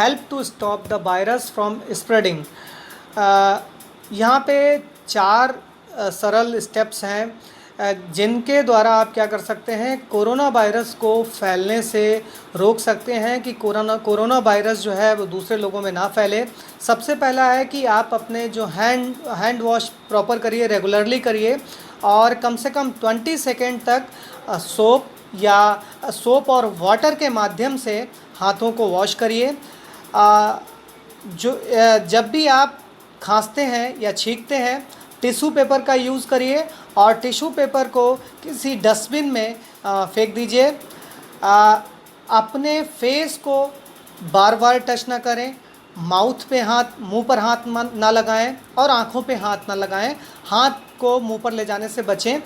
Help to stop the virus from spreading. यहाँ पे 4 सरल स्टेप्स हैं जिनके द्वारा आप क्या कर सकते हैं, कोरोना वायरस को फैलने से रोक सकते हैं कि कोरोना वायरस जो है वो दूसरे लोगों में ना फैले। सबसे पहला है कि आप अपने जो हैंड वॉश प्रॉपर करिए, रेगुलरली करिए और कम से कम 20 सेकेंड तक सोप और वाटर के माध्यम से हाथों को वॉश करिए। जब भी आप खांसते हैं या छींकते हैं, टिश्यू पेपर का यूज़ करिए और टिश्यू पेपर को किसी डस्टबिन में फेंक दीजिए। अपने फेस को बार बार टच ना करें, मुंह पर हाथ ना लगाएं और आँखों पे हाथ ना लगाएं। हाथ को मुंह पर ले जाने से बचें।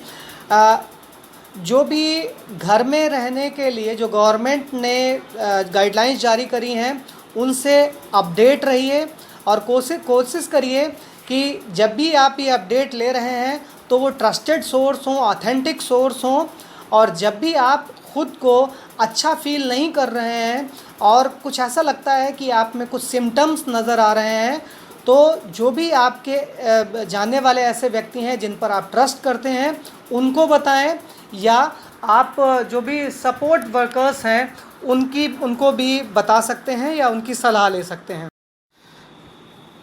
जो भी घर में रहने के लिए जो गवर्नमेंट ने गाइडलाइंस जारी करी हैं, उनसे अपडेट रहिए और कोशिश करिए कि जब भी आप ये अपडेट ले रहे हैं तो वो ट्रस्टेड सोर्स हों, ऑथेंटिक सोर्स हों। और जब भी आप ख़ुद को अच्छा फील नहीं कर रहे हैं और कुछ ऐसा लगता है कि आप में कुछ सिम्टम्स नज़र आ रहे हैं, तो जो भी आपके जानने वाले ऐसे व्यक्ति हैं जिन पर आप ट्रस्ट करते हैं, उनको बताएं, या आप जो भी सपोर्ट वर्कर्स हैं उनको भी बता सकते हैं या उनकी सलाह ले सकते हैं।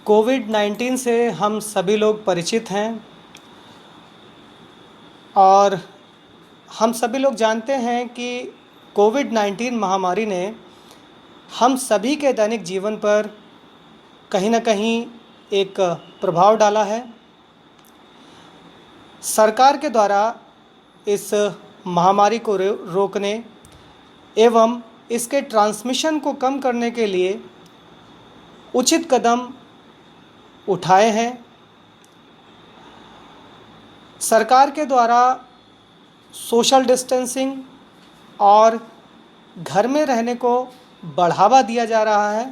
कोविड-19 से हम सभी लोग परिचित हैं और हम सभी लोग जानते हैं कि कोविड-19 महामारी ने हम सभी के दैनिक जीवन पर कहीं न कहीं एक प्रभाव डाला है। सरकार के द्वारा इस महामारी को रोकने एवं इसके ट्रांसमिशन को कम करने के लिए उचित कदम उठाए हैं। सरकार के द्वारा सोशल डिस्टेंसिंग और घर में रहने को बढ़ावा दिया जा रहा है।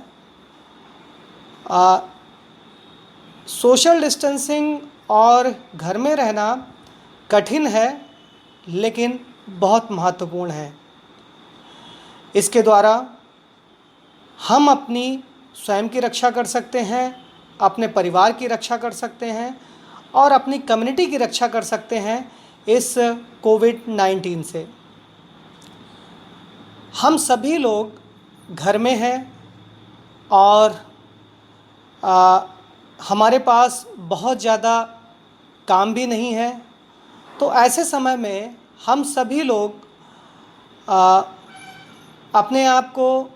सोशल डिस्टेंसिंग और घर में रहना कठिन है लेकिन बहुत महत्वपूर्ण है। इसके द्वारा हम अपनी स्वयं की रक्षा कर सकते हैं, अपने परिवार की रक्षा कर सकते हैं और अपनी कम्युनिटी की रक्षा कर सकते हैं इस कोविड-19 से। हम सभी लोग घर में हैं और हमारे पास बहुत ज़्यादा काम भी नहीं है, तो ऐसे समय में हम सभी लोग अपने आप को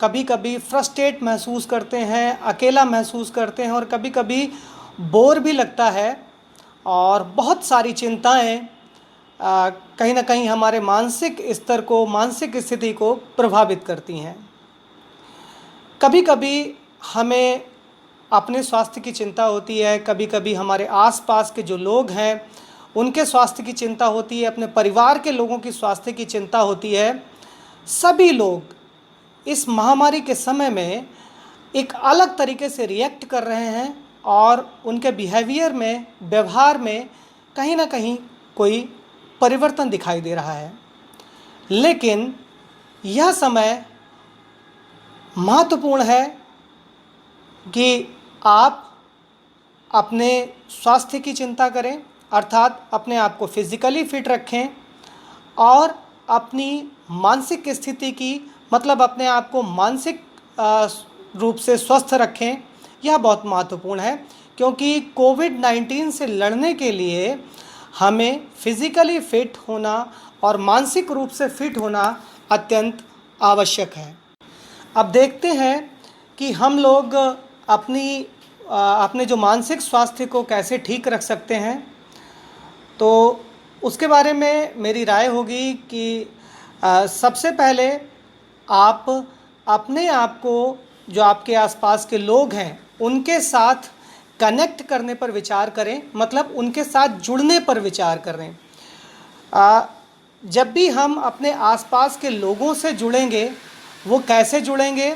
कभी कभी फ्रस्ट्रेट महसूस करते हैं, अकेला महसूस करते हैं और कभी कभी बोर भी लगता है और बहुत सारी चिंताएं कहीं ना कहीं हमारे मानसिक स्तर को, मानसिक स्थिति को प्रभावित करती हैं। कभी कभी हमें अपने स्वास्थ्य की चिंता होती है, कभी कभी हमारे आसपास के जो लोग हैं उनके स्वास्थ्य की चिंता होती है, अपने परिवार के लोगों की स्वास्थ्य की चिंता होती है। सभी लोग इस महामारी के समय में एक अलग तरीके से रिएक्ट कर रहे हैं और उनके बिहेवियर में, व्यवहार में कहीं ना कहीं कोई परिवर्तन दिखाई दे रहा है। लेकिन यह समय महत्वपूर्ण है कि आप अपने स्वास्थ्य की चिंता करें, अर्थात अपने आप को फिज़िकली फिट रखें और अपनी मानसिक स्थिति की, मतलब अपने आप को मानसिक रूप से स्वस्थ रखें। यह बहुत महत्वपूर्ण है क्योंकि कोविड-19 से लड़ने के लिए हमें फिज़िकली फिट होना और मानसिक रूप से फिट होना अत्यंत आवश्यक है। अब देखते हैं कि हम लोग अपने जो मानसिक स्वास्थ्य को कैसे ठीक रख सकते हैं। तो उसके बारे में मेरी राय होगी कि सबसे पहले आप अपने आप को, जो आपके आसपास के लोग हैं, उनके साथ कनेक्ट करने पर विचार करें, मतलब उनके साथ जुड़ने पर विचार करें। जब भी हम अपने आसपास के लोगों से जुड़ेंगे, वो कैसे जुड़ेंगे?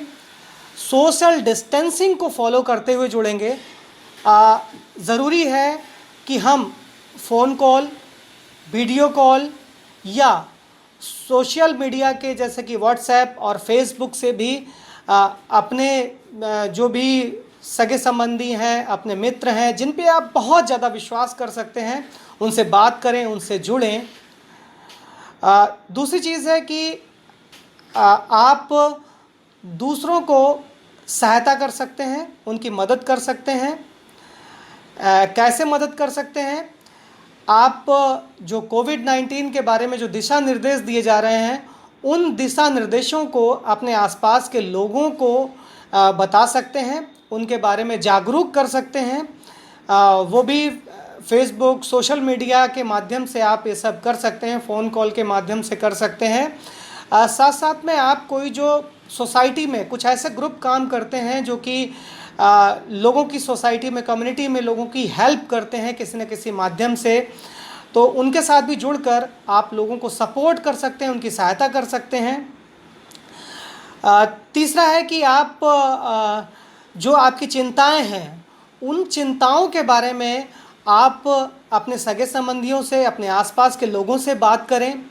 सोशल डिस्टेंसिंग को फॉलो करते हुए जुड़ेंगे। ज़रूरी है कि हम फ़ोन कॉल, वीडियो कॉल या सोशल मीडिया के जैसे कि व्हाट्सएप और फेसबुक से भी अपने जो भी सगे संबंधी हैं, अपने मित्र हैं, जिन पे आप बहुत ज़्यादा विश्वास कर सकते हैं, उनसे बात करें, उनसे जुड़ें। दूसरी चीज़ है कि आप दूसरों को सहायता कर सकते हैं, उनकी मदद कर सकते हैं। कैसे मदद कर सकते हैं? आप जो कोविड-19 के बारे में जो दिशा निर्देश दिए जा रहे हैं, उन दिशा निर्देशों को अपने आसपास के लोगों को बता सकते हैं, उनके बारे में जागरूक कर सकते हैं। वो भी फेसबुक, सोशल मीडिया के माध्यम से आप ये सब कर सकते हैं, फ़ोन कॉल के माध्यम से कर सकते हैं। साथ साथ में आप कोई जो सोसाइटी में कुछ ऐसे ग्रुप काम करते हैं जो कि लोगों की सोसाइटी में, कम्युनिटी में लोगों की हेल्प करते हैं किसी न किसी माध्यम से, तो उनके साथ भी जुड़कर आप लोगों को सपोर्ट कर सकते हैं, उनकी सहायता कर सकते हैं। तीसरा है कि आप जो आपकी चिंताएं हैं, उन चिंताओं के बारे में आप अपने सगे संबंधियों से, अपने आसपास के लोगों से बात करें।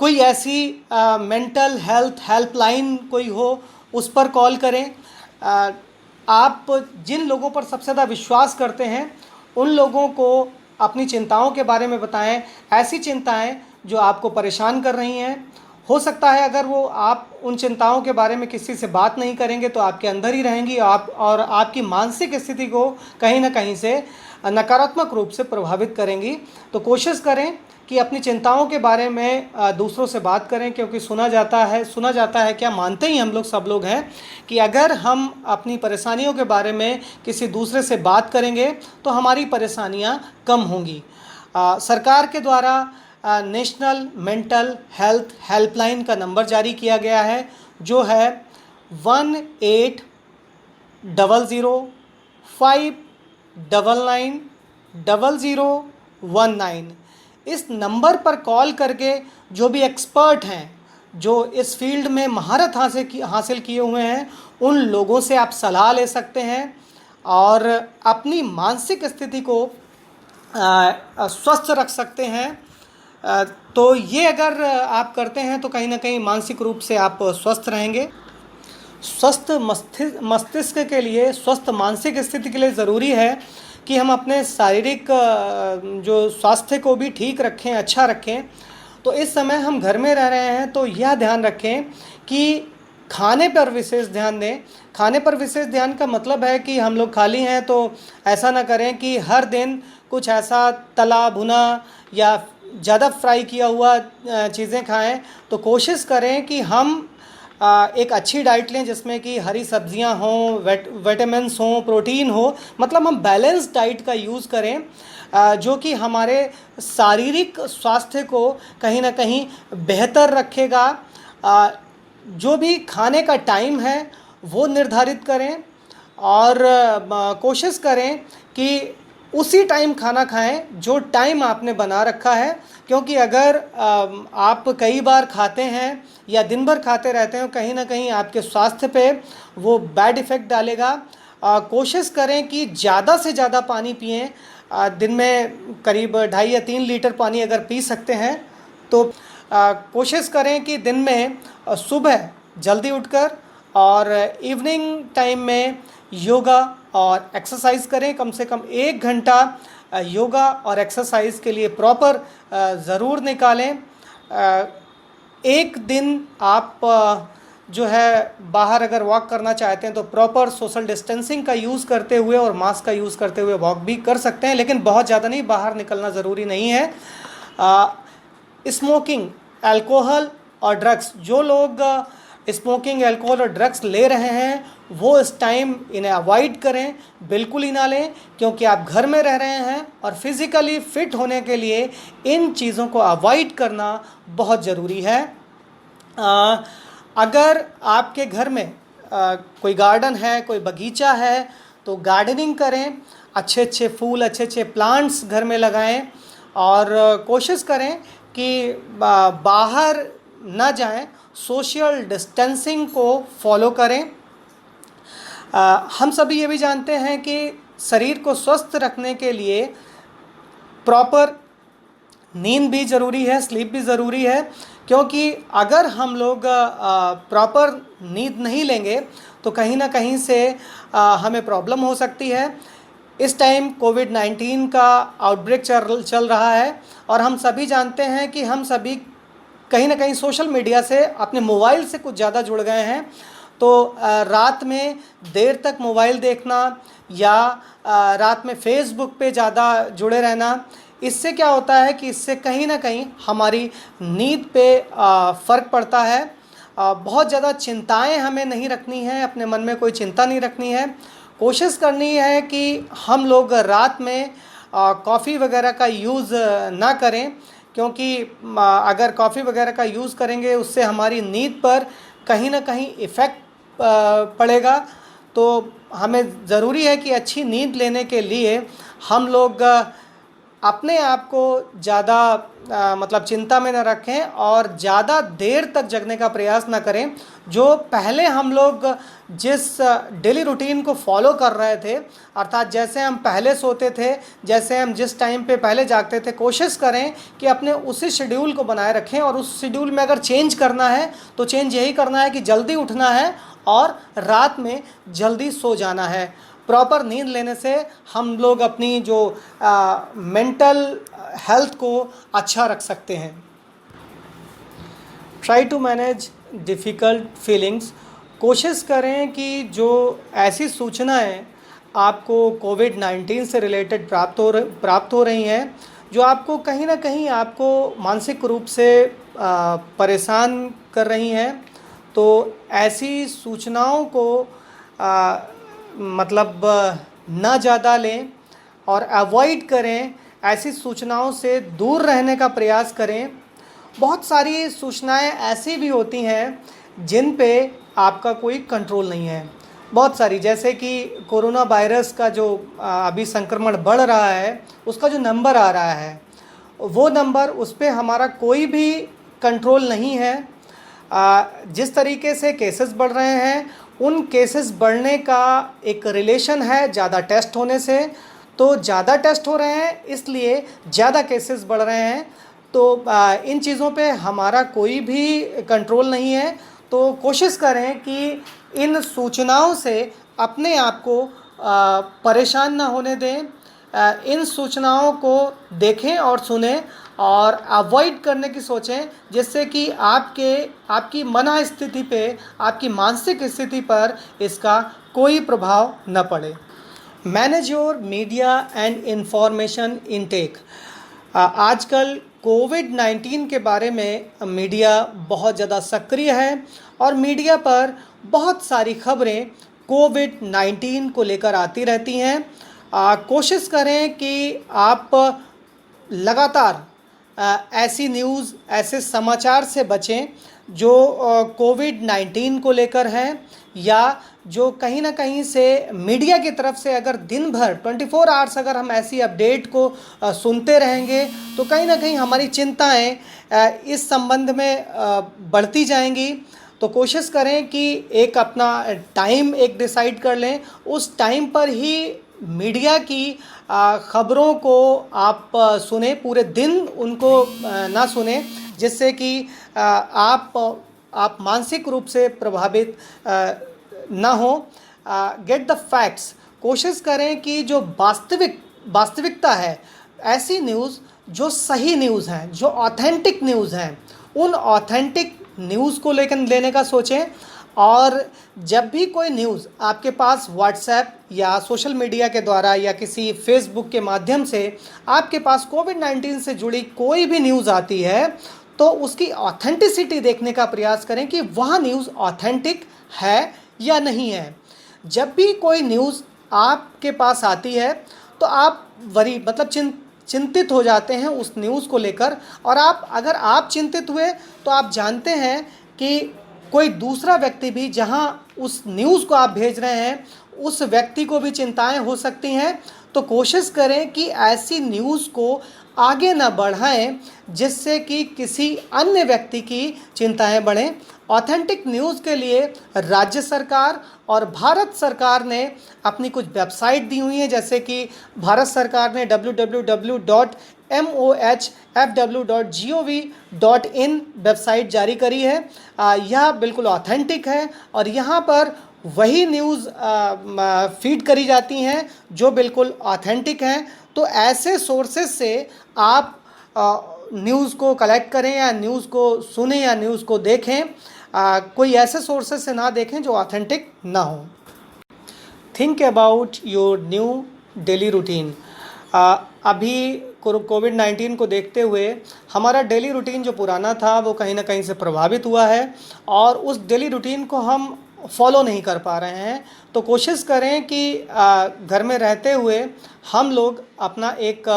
कोई ऐसी मेंटल हेल्थ हेल्पलाइन कोई हो, उस पर कॉल करें। आप जिन लोगों पर सबसे ज़्यादा विश्वास करते हैं, उन लोगों को अपनी चिंताओं के बारे में बताएं, ऐसी चिंताएं जो आपको परेशान कर रही हैं। हो सकता है अगर वो आप उन चिंताओं के बारे में किसी से बात नहीं करेंगे तो आपके अंदर ही रहेंगी, और आपकी मानसिक स्थिति को कहीं ना कहीं से नकारात्मक रूप से प्रभावित करेंगी। तो कोशिश करें कि अपनी चिंताओं के बारे में दूसरों से बात करें, क्योंकि सुना जाता है, क्या मानते ही हम लोग सब लोग हैं कि अगर हम अपनी परेशानियों के बारे में किसी दूसरे से बात करेंगे तो हमारी परेशानियां कम होंगी। सरकार के द्वारा नेशनल मेंटल हेल्थ हेल्पलाइन का नंबर जारी किया गया है, जो है 1800-599-0019। इस नंबर पर कॉल करके जो भी एक्सपर्ट हैं, जो इस फील्ड में महारत हासिल किए हुए हैं, उन लोगों से आप सलाह ले सकते हैं और अपनी मानसिक स्थिति को स्वस्थ रख सकते हैं। तो ये अगर आप करते हैं तो कहीं ना कहीं मानसिक रूप से आप स्वस्थ रहेंगे। स्वस्थ मस्तिष्क के लिए, स्वस्थ मानसिक स्थिति के लिए ज़रूरी है कि हम अपने शारीरिक जो स्वास्थ्य को भी ठीक रखें, अच्छा रखें। तो इस समय हम घर में रह रहे हैं तो यह ध्यान रखें कि खाने पर विशेष ध्यान दें। खाने पर विशेष ध्यान का मतलब है कि हम लोग खाली हैं तो ऐसा ना करें कि हर दिन कुछ ऐसा तला भुना या ज़्यादा फ्राई किया हुआ चीज़ें खाएं। तो कोशिश करें कि हम एक अच्छी डाइट लें जिसमें कि हरी सब्जियां हों, विटामिन्स हों, प्रोटीन हो, मतलब हम बैलेंस डाइट का यूज़ करें, जो कि हमारे शारीरिक स्वास्थ्य को कहीं ना कहीं बेहतर रखेगा। जो भी खाने का टाइम है वो निर्धारित करें और कोशिश करें कि उसी टाइम खाना खाएं जो टाइम आपने बना रखा है, क्योंकि अगर आप कई बार खाते हैं या दिन भर खाते रहते हैं, कहीं ना कहीं आपके स्वास्थ्य पे वो बैड इफ़ेक्ट डालेगा। कोशिश करें कि ज़्यादा से ज़्यादा पानी पिएं। दिन में करीब 2.5 या 3 लीटर पानी अगर पी सकते हैं तो कोशिश करें कि दिन में सुबह जल्दी उठकर और इवनिंग टाइम में योगा और एक्सरसाइज करें। कम से कम 1 घंटा योगा और एक्सरसाइज के लिए प्रॉपर ज़रूर निकालें। एक दिन आप जो है बाहर अगर वॉक करना चाहते हैं तो प्रॉपर सोशल डिस्टेंसिंग का यूज़ करते हुए और मास्क का यूज़ करते हुए वॉक भी कर सकते हैं, लेकिन बहुत ज़्यादा नहीं, बाहर निकलना ज़रूरी नहीं है। स्मोकिंग, अल्कोहल और ड्रग्स, जो लोग स्मोकिंग, अल्कोहल और ड्रग्स ले रहे हैं वो इस टाइम इन्हें अवॉइड करें, बिल्कुल ही ना लें, क्योंकि आप घर में रह रहे हैं और फिज़िकली फ़िट होने के लिए इन चीज़ों को अवॉइड करना बहुत ज़रूरी है। अगर आपके घर में कोई गार्डन है, कोई बगीचा है, तो गार्डनिंग करें, अच्छे अच्छे फूल, अच्छे अच्छे प्लांट्स घर में लगाएं और कोशिश करें कि बाहर ना जाएं, सोशल डिस्टेंसिंग को फॉलो करें। हम सभी ये भी जानते हैं कि शरीर को स्वस्थ रखने के लिए प्रॉपर नींद भी ज़रूरी है, स्लीप भी ज़रूरी है, क्योंकि अगर हम लोग प्रॉपर नींद नहीं लेंगे तो कहीं ना कहीं से हमें प्रॉब्लम हो सकती है। इस टाइम कोविड-19 का आउटब्रेक चल रहा है और हम सभी जानते हैं कि हम सभी कहीं ना कहीं सोशल मीडिया से अपने मोबाइल से कुछ ज़्यादा जुड़ गए हैं। तो रात में देर तक मोबाइल देखना या रात में फेसबुक पे ज़्यादा जुड़े रहना, इससे क्या होता है कि इससे कहीं ना कहीं हमारी नींद पे फ़र्क पड़ता है। बहुत ज़्यादा चिंताएं हमें नहीं रखनी है, अपने मन में कोई चिंता नहीं रखनी है। कोशिश करनी है कि हम लोग रात में कॉफ़ी वगैरह का यूज़ ना करें, क्योंकि अगर कॉफ़ी वगैरह का यूज़ करेंगे उससे हमारी नींद पर कहीं ना कहीं इफ़ेक्ट पड़ेगा। तो हमें ज़रूरी है कि अच्छी नींद लेने के लिए हम लोग अपने आप को ज़्यादा मतलब चिंता में न रखें और ज़्यादा देर तक जगने का प्रयास न करें। जो पहले हम लोग जिस डेली रूटीन को फॉलो कर रहे थे, अर्थात जैसे हम पहले सोते थे, जैसे हम जिस टाइम पे पहले जागते थे, कोशिश करें कि अपने उसी शेड्यूल को बनाए रखें। और उस शेड्यूल में अगर चेंज करना है तो चेंज यही करना है कि जल्दी उठना है और रात में जल्दी सो जाना है। प्रॉपर नींद लेने से हम लोग अपनी जो मेंटल हेल्थ को अच्छा रख सकते हैं। Try to manage difficult feelings. कोशिश करें कि जो ऐसी सूचनाएं आपको कोविड-19 से रिलेटेड प्राप्त हो रही हैं, जो आपको कहीं ना कहीं आपको मानसिक रूप से परेशान कर रही हैं, तो ऐसी सूचनाओं को मतलब ना ज़्यादा लें और अवॉइड करें। ऐसी सूचनाओं से दूर रहने का प्रयास करें। बहुत सारी सूचनाएं ऐसी भी होती हैं जिन पे आपका कोई कंट्रोल नहीं है। बहुत सारी, जैसे कि कोरोना वायरस का जो अभी संक्रमण बढ़ रहा है, उसका जो नंबर आ रहा है, वो नंबर, उस पे हमारा कोई भी कंट्रोल नहीं है। जिस तरीके से केसेस बढ़ रहे हैं, उन केसेस बढ़ने का एक रिलेशन है ज़्यादा टेस्ट होने से। तो ज़्यादा टेस्ट हो रहे हैं इसलिए ज़्यादा केसेस बढ़ रहे हैं। तो इन चीज़ों पे हमारा कोई भी कंट्रोल नहीं है। तो कोशिश करें कि इन सूचनाओं से अपने आप को परेशान ना होने दें। इन सूचनाओं को देखें और सुनें और अवॉइड करने की सोचें, जिससे कि आपकी मनःस्थिति पे, आपकी मानसिक स्थिति पर इसका कोई प्रभाव न पड़े। Manage your media and information intake. आजकल कोविड-19 के बारे में मीडिया बहुत ज़्यादा सक्रिय है और मीडिया पर बहुत सारी खबरें कोविड-19 को लेकर आती रहती हैं। कोशिश करें कि आप लगातार ऐसी न्यूज़, ऐसे समाचार से बचें जो कोविड-19 को लेकर हैं, या जो कहीं ना कहीं से मीडिया की तरफ से अगर दिन भर 24 आवर्स अगर हम ऐसी अपडेट को सुनते रहेंगे तो कहीं ना कहीं हमारी चिंताएं इस संबंध में बढ़ती जाएंगी। तो कोशिश करें कि एक अपना टाइम एक डिसाइड कर लें, उस टाइम पर ही मीडिया की ख़बरों को आप सुने, पूरे दिन उनको ना सुने, जिससे कि आप मानसिक रूप से प्रभावित ना हो। Get the facts. कोशिश करें कि जो वास्तविकता है, ऐसी न्यूज़ जो सही न्यूज़ हैं, जो ऑथेंटिक न्यूज़ हैं, उन ऑथेंटिक न्यूज़ को लेने का सोचें। और जब भी कोई न्यूज़ आपके पास व्हाट्सएप या सोशल मीडिया के द्वारा या किसी फेसबुक के माध्यम से आपके पास कोविड-19 से जुड़ी कोई भी न्यूज़ आती है, तो उसकी ऑथेंटिसिटी देखने का प्रयास करें कि वह न्यूज़ ऑथेंटिक है या नहीं है। जब भी कोई न्यूज़ आपके पास आती है तो आप चिंतित हो जाते हैं उस न्यूज़ को लेकर। और अगर आप चिंतित हुए तो आप जानते हैं कि कोई दूसरा व्यक्ति भी, जहां उस न्यूज़ को आप भेज रहे हैं, उस व्यक्ति को भी चिंताएं हो सकती हैं। तो कोशिश करें कि ऐसी न्यूज़ को आगे ना बढ़ाएं जिससे कि किसी अन्य व्यक्ति की चिंताएं बढ़ें। ऑथेंटिक न्यूज़ के लिए राज्य सरकार और भारत सरकार ने अपनी कुछ वेबसाइट दी हुई हैं, जैसे कि भारत सरकार ने www.ncbi.gov MOHFW.gov.in वेबसाइट जारी करी है। यह बिल्कुल ऑथेंटिक है और यहाँ पर वही न्यूज़ फीड करी जाती हैं जो बिल्कुल ऑथेंटिक हैं। तो ऐसे सोर्सेस से आप न्यूज़ को कलेक्ट करें या न्यूज़ को सुने या न्यूज़ को देखें। कोई ऐसे सोर्सेस से ना देखें जो ऑथेंटिक ना हो। Think about your new daily routine. अभी कोविड-19 को देखते हुए हमारा डेली रूटीन जो पुराना था वो कहीं ना कहीं से प्रभावित हुआ है और उस डेली रूटीन को हम फॉलो नहीं कर पा रहे हैं। तो कोशिश करें कि घर में रहते हुए हम लोग अपना एक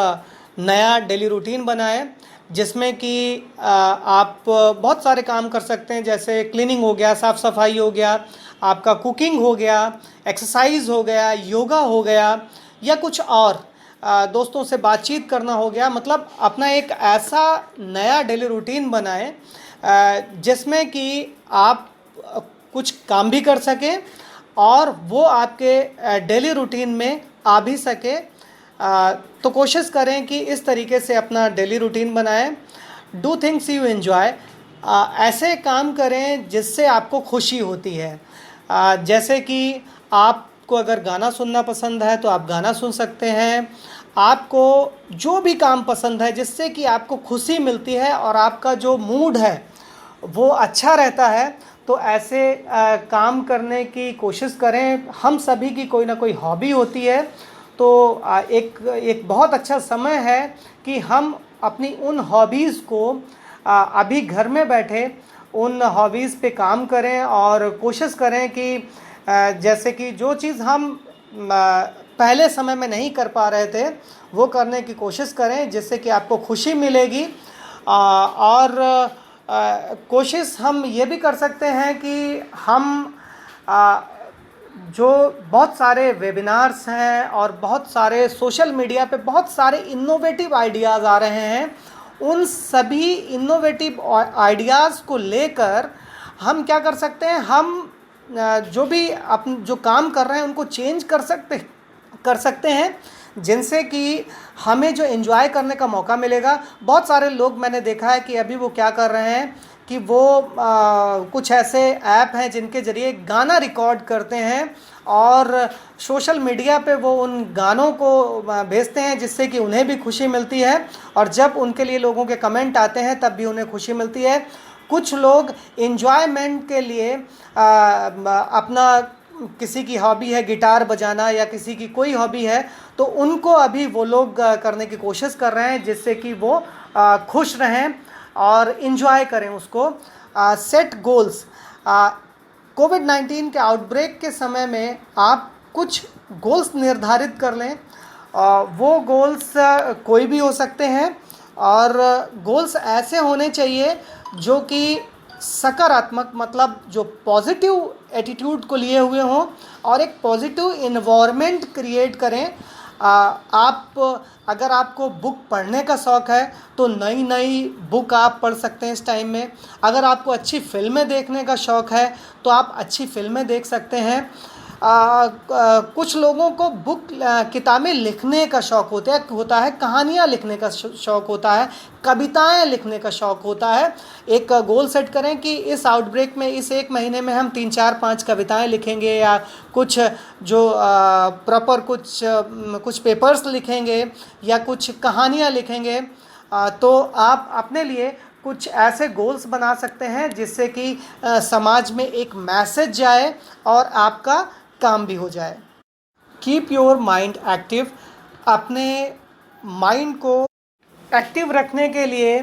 नया डेली रूटीन बनाएं जिसमें कि आप बहुत सारे काम कर सकते हैं, जैसे क्लीनिंग हो गया, साफ़ सफाई हो गया, आपका कुकिंग हो गया, एक्सरसाइज हो गया, योगा हो गया या कुछ और, दोस्तों से बातचीत करना हो गया। मतलब अपना एक ऐसा नया डेली रूटीन बनाएं जिसमें कि आप कुछ काम भी कर सकें और वो आपके डेली रूटीन में आ भी सके। तो कोशिश करें कि इस तरीके से अपना डेली रूटीन बनाएं। Do things you enjoy. ऐसे काम करें जिससे आपको खुशी होती है। जैसे कि आपको अगर गाना सुनना पसंद है तो आप गाना सुन सकते हैं। आपको जो भी काम पसंद है जिससे कि आपको खुशी मिलती है और आपका जो मूड है वो अच्छा रहता है, तो ऐसे काम करने की कोशिश करें। हम सभी की कोई ना कोई हॉबी होती है, तो एक बहुत अच्छा समय है कि हम अपनी उन हॉबीज़ को अभी घर में बैठे उन हॉबीज़ पे काम करें और कोशिश करें कि जैसे कि जो चीज़ हम पहले समय में नहीं कर पा रहे थे वो करने की कोशिश करें जिससे कि आपको खुशी मिलेगी। और कोशिश हम ये भी कर सकते हैं कि हम जो बहुत सारे वेबिनार्स हैं और बहुत सारे सोशल मीडिया पे बहुत सारे इनोवेटिव आइडियाज़ आ रहे हैं, उन सभी इनोवेटिव आइडियाज़ को लेकर हम क्या कर सकते हैं, हम जो भी जो काम कर रहे हैं उनको चेंज कर सकते हैं जिनसे कि हमें जो एंजॉय करने का मौका मिलेगा। बहुत सारे लोग मैंने देखा है कि अभी वो क्या कर रहे हैं कि वो कुछ ऐसे ऐप हैं जिनके ज़रिए गाना रिकॉर्ड करते हैं और सोशल मीडिया पे वो उन गानों को भेजते हैं जिससे कि उन्हें भी खुशी मिलती है और जब उनके लिए लोगों के कमेंट आते हैं तब भी उन्हें खुशी मिलती है। कुछ लोग एंजॉयमेंट के लिए अपना किसी की हॉबी है गिटार बजाना या किसी की कोई हॉबी है तो उनको अभी वो लोग करने की कोशिश कर रहे हैं जिससे कि वो खुश रहें और इन्जॉय करें उसको। Set goals. कोविड-19 के आउटब्रेक के समय में आप कुछ गोल्स निर्धारित कर लें। वो गोल्स कोई भी हो सकते हैं और गोल्स ऐसे होने चाहिए जो कि सकारात्मक, मतलब जो पॉजिटिव एटीट्यूड को लिए हुए हों और एक पॉजिटिव इन्वायरमेंट क्रिएट करें। आप अगर आपको बुक पढ़ने का शौक़ है तो नई नई बुक आप पढ़ सकते हैं इस टाइम में। अगर आपको अच्छी फ़िल्में देखने का शौक़ है तो आप अच्छी फ़िल्में देख सकते हैं। कुछ लोगों को किताबें लिखने का शौक़ होता है, कहानियाँ लिखने का शौक़ होता है, कविताएं लिखने का शौक़ होता है। एक गोल सेट करें कि इस आउटब्रेक में, इस एक महीने में हम 3, 4, 5 कविताएं लिखेंगे या कुछ जो प्रॉपर कुछ पेपर्स लिखेंगे या कुछ कहानियाँ लिखेंगे। तो आप अपने लिए कुछ ऐसे गोल्स बना सकते हैं जिससे कि समाज में एक मैसेज जाए और आपका काम भी हो जाए। Keep your mind active. अपने माइंड को एक्टिव रखने के लिए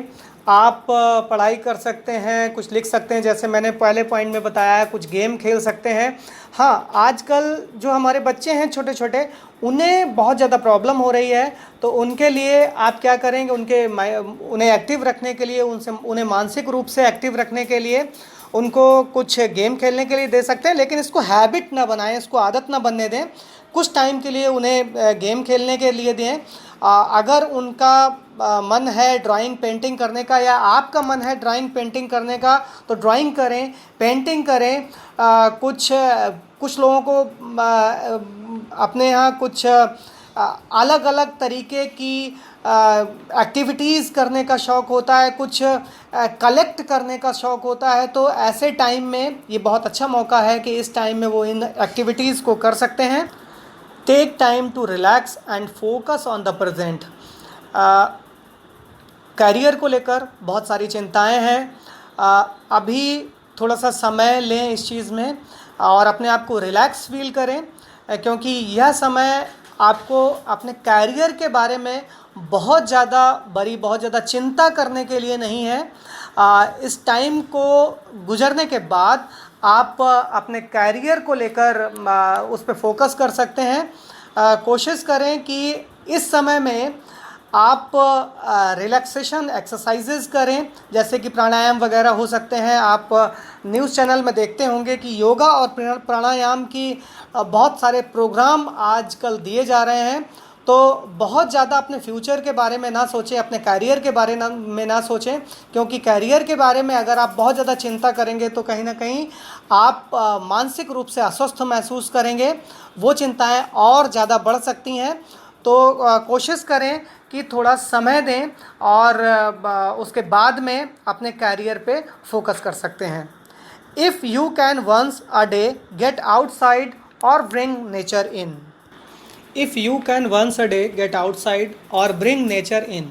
आप पढ़ाई कर सकते हैं, कुछ लिख सकते हैं, जैसे मैंने पहले पॉइंट में बताया है, कुछ गेम खेल सकते हैं। हाँ, आजकल जो हमारे बच्चे हैं छोटे छोटे, उन्हें बहुत ज़्यादा प्रॉब्लम हो रही है, तो उनके लिए आप क्या करेंगे, उन्हें एक्टिव रखने के लिए, उन्हें मानसिक रूप से एक्टिव रखने के लिए उनको कुछ गेम खेलने के लिए दे सकते हैं। लेकिन इसको हैबिट ना बनाएं, इसको आदत ना बनने दें। कुछ टाइम के लिए उन्हें गेम खेलने के लिए दें। अगर उनका मन है ड्राइंग पेंटिंग करने का या आपका मन है ड्राइंग पेंटिंग करने का तो ड्राइंग करें, पेंटिंग करें। कुछ लोगों को अपने यहाँ कुछ अलग अलग तरीके की एक्टिविटीज़ करने का शौक़ होता है, कुछ कलेक्ट करने का शौक़ होता है, तो ऐसे टाइम में ये बहुत अच्छा मौका है कि इस टाइम में वो इन एक्टिविटीज़ को कर सकते हैं। Take time to relax and focus on the present. Career को लेकर बहुत सारी चिंताएं हैं। अभी थोड़ा सा समय लें इस चीज़ में और अपने आप को रिलैक्स फील करें, क्योंकि यह समय आपको अपने करियर के बारे में बहुत ज़्यादा चिंता करने के लिए नहीं है। इस टाइम को गुजरने के बाद आप अपने करियर को लेकर उस पर फोकस कर सकते हैं। कोशिश करें कि इस समय में आप रिलैक्सेशन एक्सरसाइजेज करें, जैसे कि प्राणायाम वगैरह हो सकते हैं। आप न्यूज़ चैनल में देखते होंगे कि योगा और प्राणायाम की बहुत सारे प्रोग्राम आजकल दिए जा रहे हैं। तो बहुत ज़्यादा अपने फ्यूचर के बारे में ना सोचें, अपने करियर के बारे में ना सोचें, क्योंकि करियर के बारे में अगर आप बहुत ज़्यादा चिंता करेंगे तो कहीं ना कहीं आप मानसिक रूप से अस्वस्थ महसूस करेंगे। वो चिंताएं और ज़्यादा बढ़ सकती हैं। तो कोशिश करें कि थोड़ा समय दें और उसके बाद में अपने करियर पे फोकस कर सकते हैं। If you can once a day get outside और bring nature in. If you can once a day get outside और ब्रिंग नेचर इन।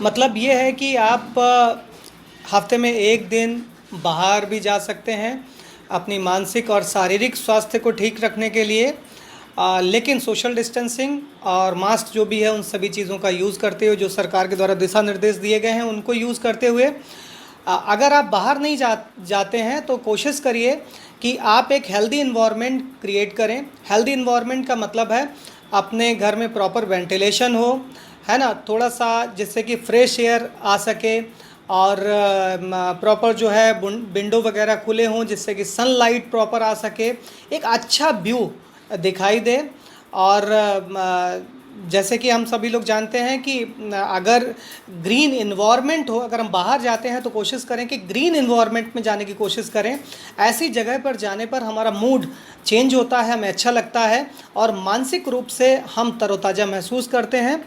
मतलब ये है कि आप हफ्ते में एक दिन बाहर भी जा सकते हैं अपनी मानसिक और शारीरिक स्वास्थ्य को ठीक रखने के लिए। लेकिन सोशल डिस्टेंसिंग और मास्क जो भी है उन सभी चीज़ों का यूज़ करते हुए, जो सरकार के द्वारा दिशा निर्देश दिए गए हैं उनको यूज़ करते हुए, अगर आप बाहर नहीं जाते हैं तो कोशिश करिए कि आप एक हेल्दी इन्वायरमेंट क्रिएट करें। हेल्दी इन्वायरमेंट का मतलब है अपने घर में प्रॉपर वेंटिलेशन हो, है ना, थोड़ा सा, जिससे कि फ्रेश एयर आ सके और प्रॉपर जो है विंडो वगैरह खुले हों जिससे कि सनलाइट प्रॉपर आ सके, एक अच्छा व्यू दिखाई दे। और जैसे कि हम सभी लोग जानते हैं कि अगर ग्रीन इन्वायरमेंट हो, अगर हम बाहर जाते हैं तो कोशिश करें कि ग्रीन इन्वायरमेंट में जाने की कोशिश करें। ऐसी जगह पर जाने पर हमारा मूड चेंज होता है, हमें अच्छा लगता है और मानसिक रूप से हम तरोताज़ा महसूस करते हैं।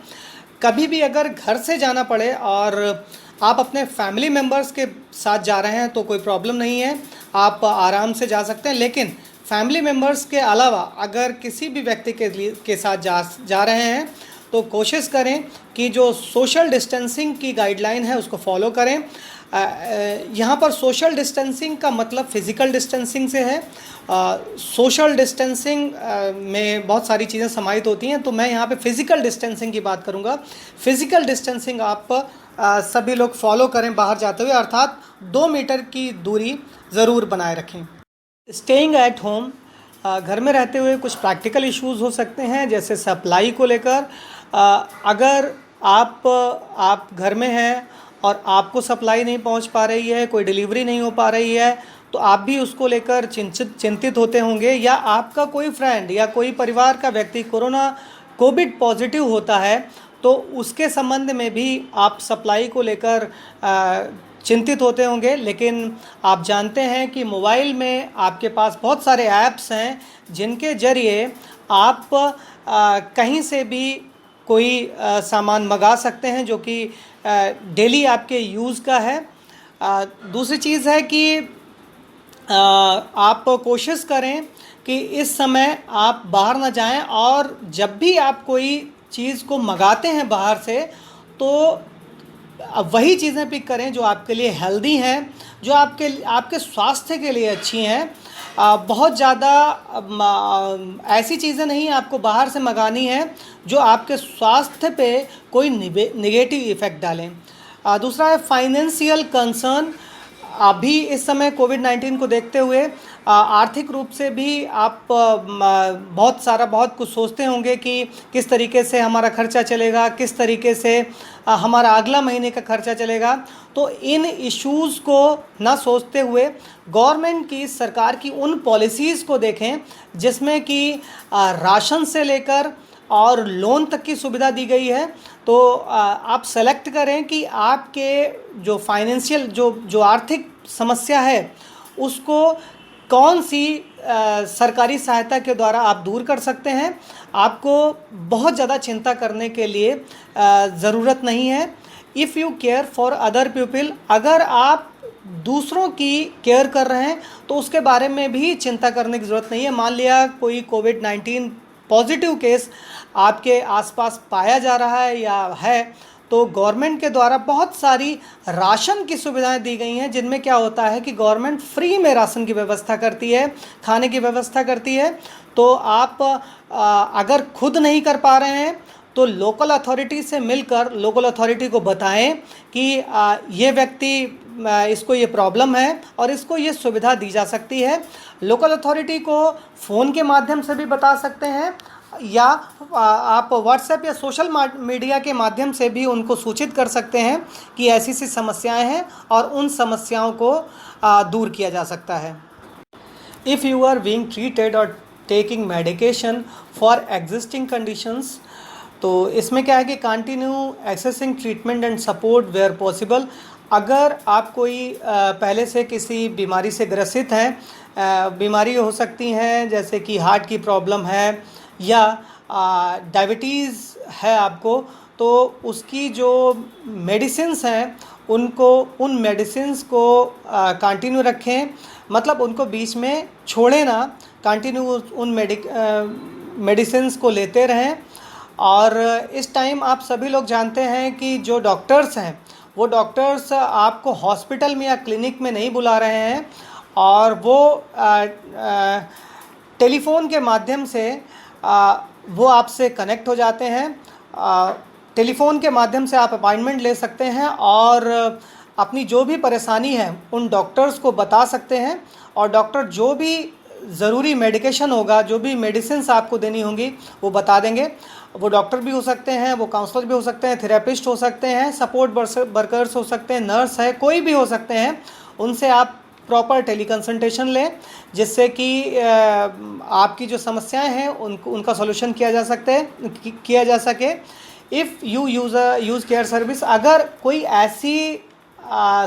कभी भी अगर घर से जाना पड़े और आप अपने फैमिली मेम्बर्स के साथ जा रहे हैं तो कोई प्रॉब्लम नहीं है, आप आराम से जा सकते हैं। लेकिन फैमिली मेम्बर्स के अलावा अगर किसी भी व्यक्ति के साथ जा रहे हैं तो कोशिश करें कि जो सोशल डिस्टेंसिंग की गाइडलाइन है उसको फॉलो करें। यहाँ पर सोशल डिस्टेंसिंग का मतलब फ़िज़िकल डिस्टेंसिंग से है। सोशल डिस्टेंसिंग में बहुत सारी चीज़ें समाहित होती हैं, तो मैं यहाँ पे फ़िज़िकल डिस्टेंसिंग की बात करूँगा। फ़िज़िकल डिस्टेंसिंग आप सभी लोग फॉलो करें बाहर जाते हुए, अर्थात 2 मीटर की दूरी ज़रूर बनाए रखें। स्टेइंग एट होम, घर में रहते हुए कुछ प्रैक्टिकल इश्यूज़ हो सकते हैं, जैसे सप्लाई को लेकर। अगर आप घर में हैं और आपको सप्लाई नहीं पहुंच पा रही है, कोई डिलीवरी नहीं हो पा रही है, तो आप भी उसको लेकर चिंतित होते होंगे, या आपका कोई फ्रेंड या कोई परिवार का व्यक्ति कोविड पॉजिटिव होता है तो उसके संबंध में भी आप सप्लाई को लेकर चिंतित होते होंगे। लेकिन आप जानते हैं कि मोबाइल में आपके पास बहुत सारे ऐप्स हैं जिनके ज़रिए आप कहीं से भी कोई सामान मंगा सकते हैं जो कि डेली आपके यूज़ का है। दूसरी चीज़ है कि आप कोशिश करें कि इस समय आप बाहर ना जाएं, और जब भी आप कोई चीज़ को मंगाते हैं बाहर से तो वही चीज़ें पिक करें जो आपके लिए हेल्दी हैं, जो आपके स्वास्थ्य के लिए अच्छी हैं। बहुत ज़्यादा ऐसी चीज़ें नहीं आपको बाहर से मंगानी है जो आपके स्वास्थ्य पे कोई निगेटिव इफ़ेक्ट डालें। दूसरा है फाइनेंशियल कंसर्न। अभी इस समय कोविड-19 को देखते हुए आर्थिक रूप से भी आप बहुत कुछ सोचते होंगे कि किस तरीके से हमारा खर्चा चलेगा, किस तरीके से हमारा अगला महीने का खर्चा चलेगा। तो इन इश्यूज़ को ना सोचते हुए गवर्नमेंट की, सरकार की उन पॉलिसीज़ को देखें जिसमें कि राशन से लेकर और लोन तक की सुविधा दी गई है। तो आप सेलेक्ट करें कि आपके जो फाइनेंशियल जो आर्थिक समस्या है उसको कौन सी सरकारी सहायता के द्वारा आप दूर कर सकते हैं। आपको बहुत ज़्यादा चिंता करने के लिए ज़रूरत नहीं है। If you care for other people, अगर आप दूसरों की केयर कर रहे हैं तो उसके बारे में भी चिंता करने की ज़रूरत नहीं है। मान लिया कोई कोविड-19 पॉजिटिव केस आपके आसपास पाया जा रहा है या है, तो गवर्नमेंट के द्वारा बहुत सारी राशन की सुविधाएं दी गई हैं, जिनमें क्या होता है कि गवर्नमेंट फ्री में राशन की व्यवस्था करती है, खाने की व्यवस्था करती है। तो आप अगर खुद नहीं कर पा रहे हैं तो लोकल अथॉरिटी से मिलकर लोकल अथॉरिटी को बताएं कि ये व्यक्ति इसको ये प्रॉब्लम है और इसको ये सुविधा दी जा सकती है। लोकल अथॉरिटी को फ़ोन के माध्यम से भी बता सकते हैं या आप व्हाट्सएप या सोशल मीडिया के माध्यम से भी उनको सूचित कर सकते हैं कि ऐसी सी समस्याएं हैं और उन समस्याओं को दूर किया जा सकता है। If you are being treated और taking medication for existing conditions, तो इसमें क्या है कि continue accessing treatment and support where possible. अगर आप कोई पहले से किसी बीमारी से ग्रसित हैं, बीमारी हो सकती हैं जैसे कि हार्ट की प्रॉब्लम है या डायबिटीज़ है आपको, तो उसकी जो मेडिसिन्स हैं उन मेडिसिन्स को कंटिन्यू रखें, मतलब उनको बीच में छोड़ें ना, कंटिन्यू उन मेडिसिन्स को लेते रहें। और इस टाइम आप सभी लोग जानते हैं कि जो डॉक्टर्स हैं वो डॉक्टर्स आपको हॉस्पिटल में या क्लिनिक में नहीं बुला रहे हैं और वो टेलीफ़ोन के माध्यम से वो आपसे कनेक्ट हो जाते हैं। टेलीफ़ोन के माध्यम से आप अपॉइंटमेंट ले सकते हैं और अपनी जो भी परेशानी है उन डॉक्टर्स को बता सकते हैं और डॉक्टर जो भी ज़रूरी मेडिकेशन होगा, जो भी मेडिसिन्स आपको देनी होंगी वो बता देंगे। वो डॉक्टर भी हो सकते हैं, वो काउंसलर भी हो सकते हैं, थेरेपिस्ट हो सकते हैं, सपोर्ट वर्कर्स हो सकते हैं, नर्स है, कोई भी हो सकते हैं। उनसे आप प्रॉपर टेली कंसल्टेशन लें जिससे कि आपकी जो समस्याएं हैं उनका सॉल्यूशन किया जा सके। If you use care service, अगर कोई ऐसी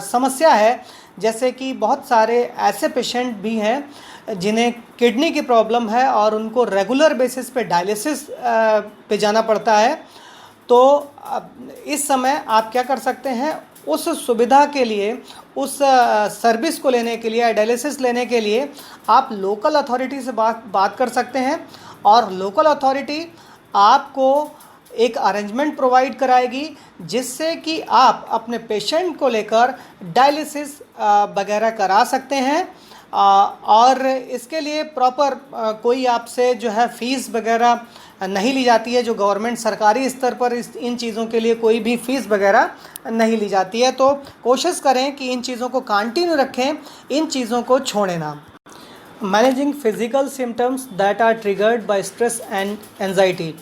समस्या है जैसे कि बहुत सारे ऐसे पेशेंट भी हैं जिन्हें किडनी की प्रॉब्लम है और उनको रेगुलर बेसिस पे डायलिसिस पे जाना पड़ता है, तो इस समय आप क्या कर सकते हैं, उस सुविधा के लिए, उस सर्विस को लेने के लिए, डायलिसिस लेने के लिए आप लोकल अथॉरिटी से बात कर सकते हैं और लोकल अथॉरिटी आपको एक अरेंजमेंट प्रोवाइड कराएगी जिससे कि आप अपने पेशेंट को लेकर डायलिसिस वगैरह करा सकते हैं। और इसके लिए प्रॉपर कोई आपसे जो है फ़ीस वगैरह नहीं ली जाती है। जो गवर्नमेंट सरकारी स्तर पर इन चीज़ों के लिए कोई भी फ़ीस वगैरह नहीं ली जाती है। तो कोशिश करें कि इन चीज़ों को कंटिन्यू रखें, इन चीज़ों को छोड़ें ना। Managing physical symptoms that are triggered by stress and anxiety.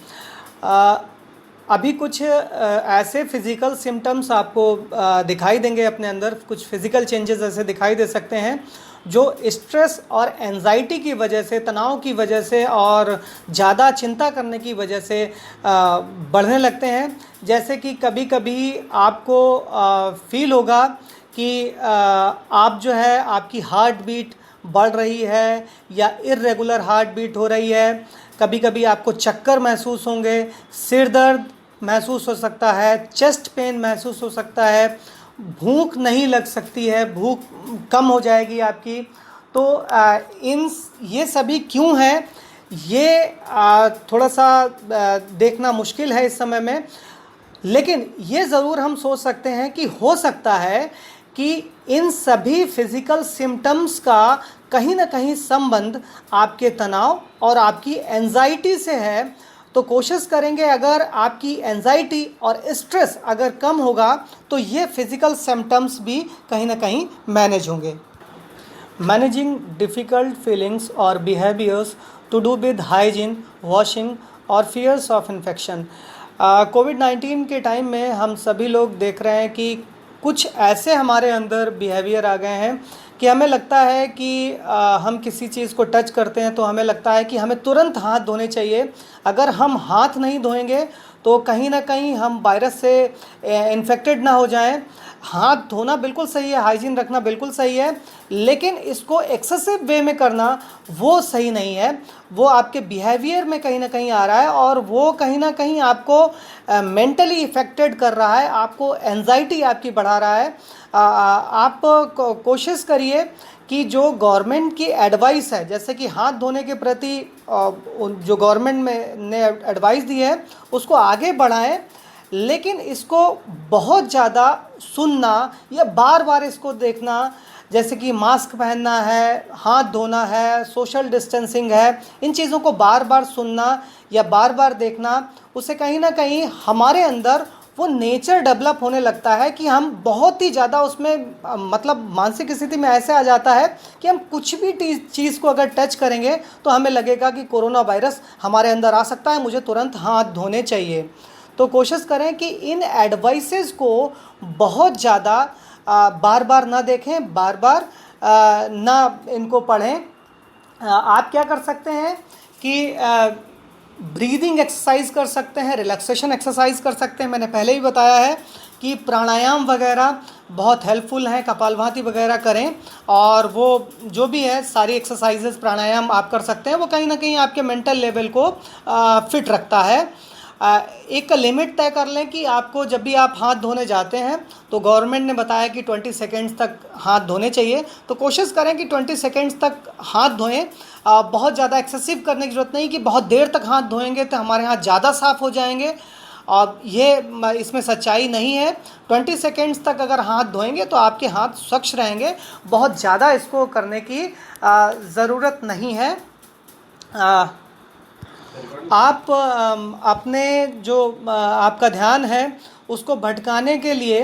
अभी कुछ ऐसे फिज़िकल सिम्टम्स आपको दिखाई देंगे अपने अंदर, कुछ फिज़िकल चेंजेस ऐसे दिखाई दे सकते हैं जो स्ट्रेस और एंजाइटी की वजह से, तनाव की वजह से और ज़्यादा चिंता करने की वजह से बढ़ने लगते हैं। जैसे कि कभी कभी आपको फील होगा कि आप जो है आपकी हार्ट बीट बढ़ रही है या इर्रेगुलर हार्ट बीट हो रही है। कभी कभी आपको चक्कर महसूस होंगे, सिर दर्द महसूस हो सकता है, चेस्ट पेन महसूस हो सकता है, भूख नहीं लग सकती है, भूख कम हो जाएगी आपकी। तो ये सभी क्यों है, ये थोड़ा सा देखना मुश्किल है इस समय में, लेकिन ये ज़रूर हम सोच सकते हैं कि हो सकता है कि इन सभी फिज़िकल सिम्टम्स का कहीं ना कहीं संबंध आपके तनाव और आपकी एंजाइटी से है। तो कोशिश करेंगे अगर आपकी एंजाइटी और स्ट्रेस अगर कम होगा तो ये फिज़िकल सिम्टम्स भी कहीं ना कहीं मैनेज होंगे। मैनेजिंग डिफ़िकल्ट फीलिंग्स और behaviours to do with hygiene, washing और फियर्स ऑफ इन्फेक्शन। कोविड-19 के टाइम में हम सभी लोग देख रहे हैं कि कुछ ऐसे हमारे अंदर बिहेवियर आ गए हैं कि हमें लगता है कि हम किसी चीज़ को टच करते हैं तो हमें लगता है कि हमें तुरंत हाथ धोने चाहिए। अगर हम हाथ नहीं धोएंगे तो कहीं ना कहीं हम वायरस से इन्फेक्टेड ना हो जाएं। हाथ धोना बिल्कुल सही है, हाइजीन रखना बिल्कुल सही है, लेकिन इसको एक्सेसिव वे में करना वो सही नहीं है। वो आपके बिहेवियर में कहीं ना कहीं आ रहा है और वो कहीं ना कहीं आपको मेंटली इफेक्टेड कर रहा है, आपको एंजाइटी आपकी बढ़ा रहा है। आप कोशिश करिए कि जो गवर्नमेंट की एडवाइस है, जैसे कि हाथ धोने के प्रति जो गवर्नमेंट में ने एडवाइस दी है उसको आगे बढ़ाएं, लेकिन इसको बहुत ज़्यादा सुनना या बार बार इसको देखना, जैसे कि मास्क पहनना है, हाथ धोना है, सोशल डिस्टेंसिंग है, इन चीज़ों को बार बार सुनना या बार बार देखना, उससे कहीं ना कहीं हमारे अंदर वो नेचर डेवलप होने लगता है कि हम बहुत ही ज़्यादा उसमें मतलब मानसिक स्थिति में ऐसे आ जाता है कि हम कुछ भी चीज़ को अगर टच करेंगे तो हमें लगेगा कि कोरोना वायरस हमारे अंदर आ सकता है, मुझे तुरंत हाथ धोने चाहिए। तो कोशिश करें कि इन एडवाइसेस को बहुत ज़्यादा बार बार ना देखें, बार बार ना इनको पढ़ें। आप क्या कर सकते हैं कि ब्रीदिंग एक्सरसाइज कर सकते हैं, रिलैक्सेशन एक्सरसाइज कर सकते हैं। मैंने पहले ही बताया है कि प्राणायाम वगैरह बहुत हेल्पफुल हैं, कपालभाति वगैरह करें, और वो जो भी है सारी एक्सरसाइजेस प्राणायाम आप कर सकते हैं। वो कहीं ना कहीं आपके मेंटल लेवल को फिट रखता है। एक लिमिट तय कर लें कि आपको जब भी आप हाथ धोने जाते हैं तो गवर्नमेंट ने बताया कि 20 सेकेंड्स तक हाथ धोने चाहिए, तो कोशिश करें कि 20 सेकेंड्स तक हाथ धोएं। बहुत ज़्यादा एक्सेसिव करने की ज़रूरत नहीं कि बहुत देर तक हाथ धोएंगे तो हमारे हाथ ज़्यादा साफ़ हो जाएंगे, और ये इसमें सच्चाई नहीं है। 20 सेकेंड्स तक अगर हाथ धोएंगे तो आपके हाथ स्वच्छ रहेंगे, बहुत ज़्यादा इसको करने की ज़रूरत नहीं है। आप अपने जो आपका ध्यान है उसको भटकाने के लिए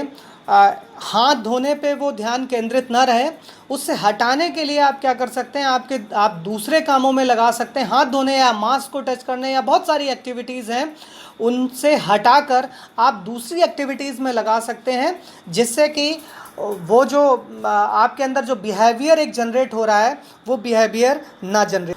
हाथ धोने पे वो ध्यान केंद्रित ना रहे, उससे हटाने के लिए आप क्या कर सकते हैं, आप दूसरे कामों में लगा सकते हैं। हाथ धोने या मास्क को टच करने या बहुत सारी एक्टिविटीज़ हैं, उनसे हटाकर आप दूसरी एक्टिविटीज़ में लगा सकते हैं, जिससे कि वो जो आपके अंदर जो बिहेवियर एक जनरेट हो रहा है वो बिहेवियर ना generate.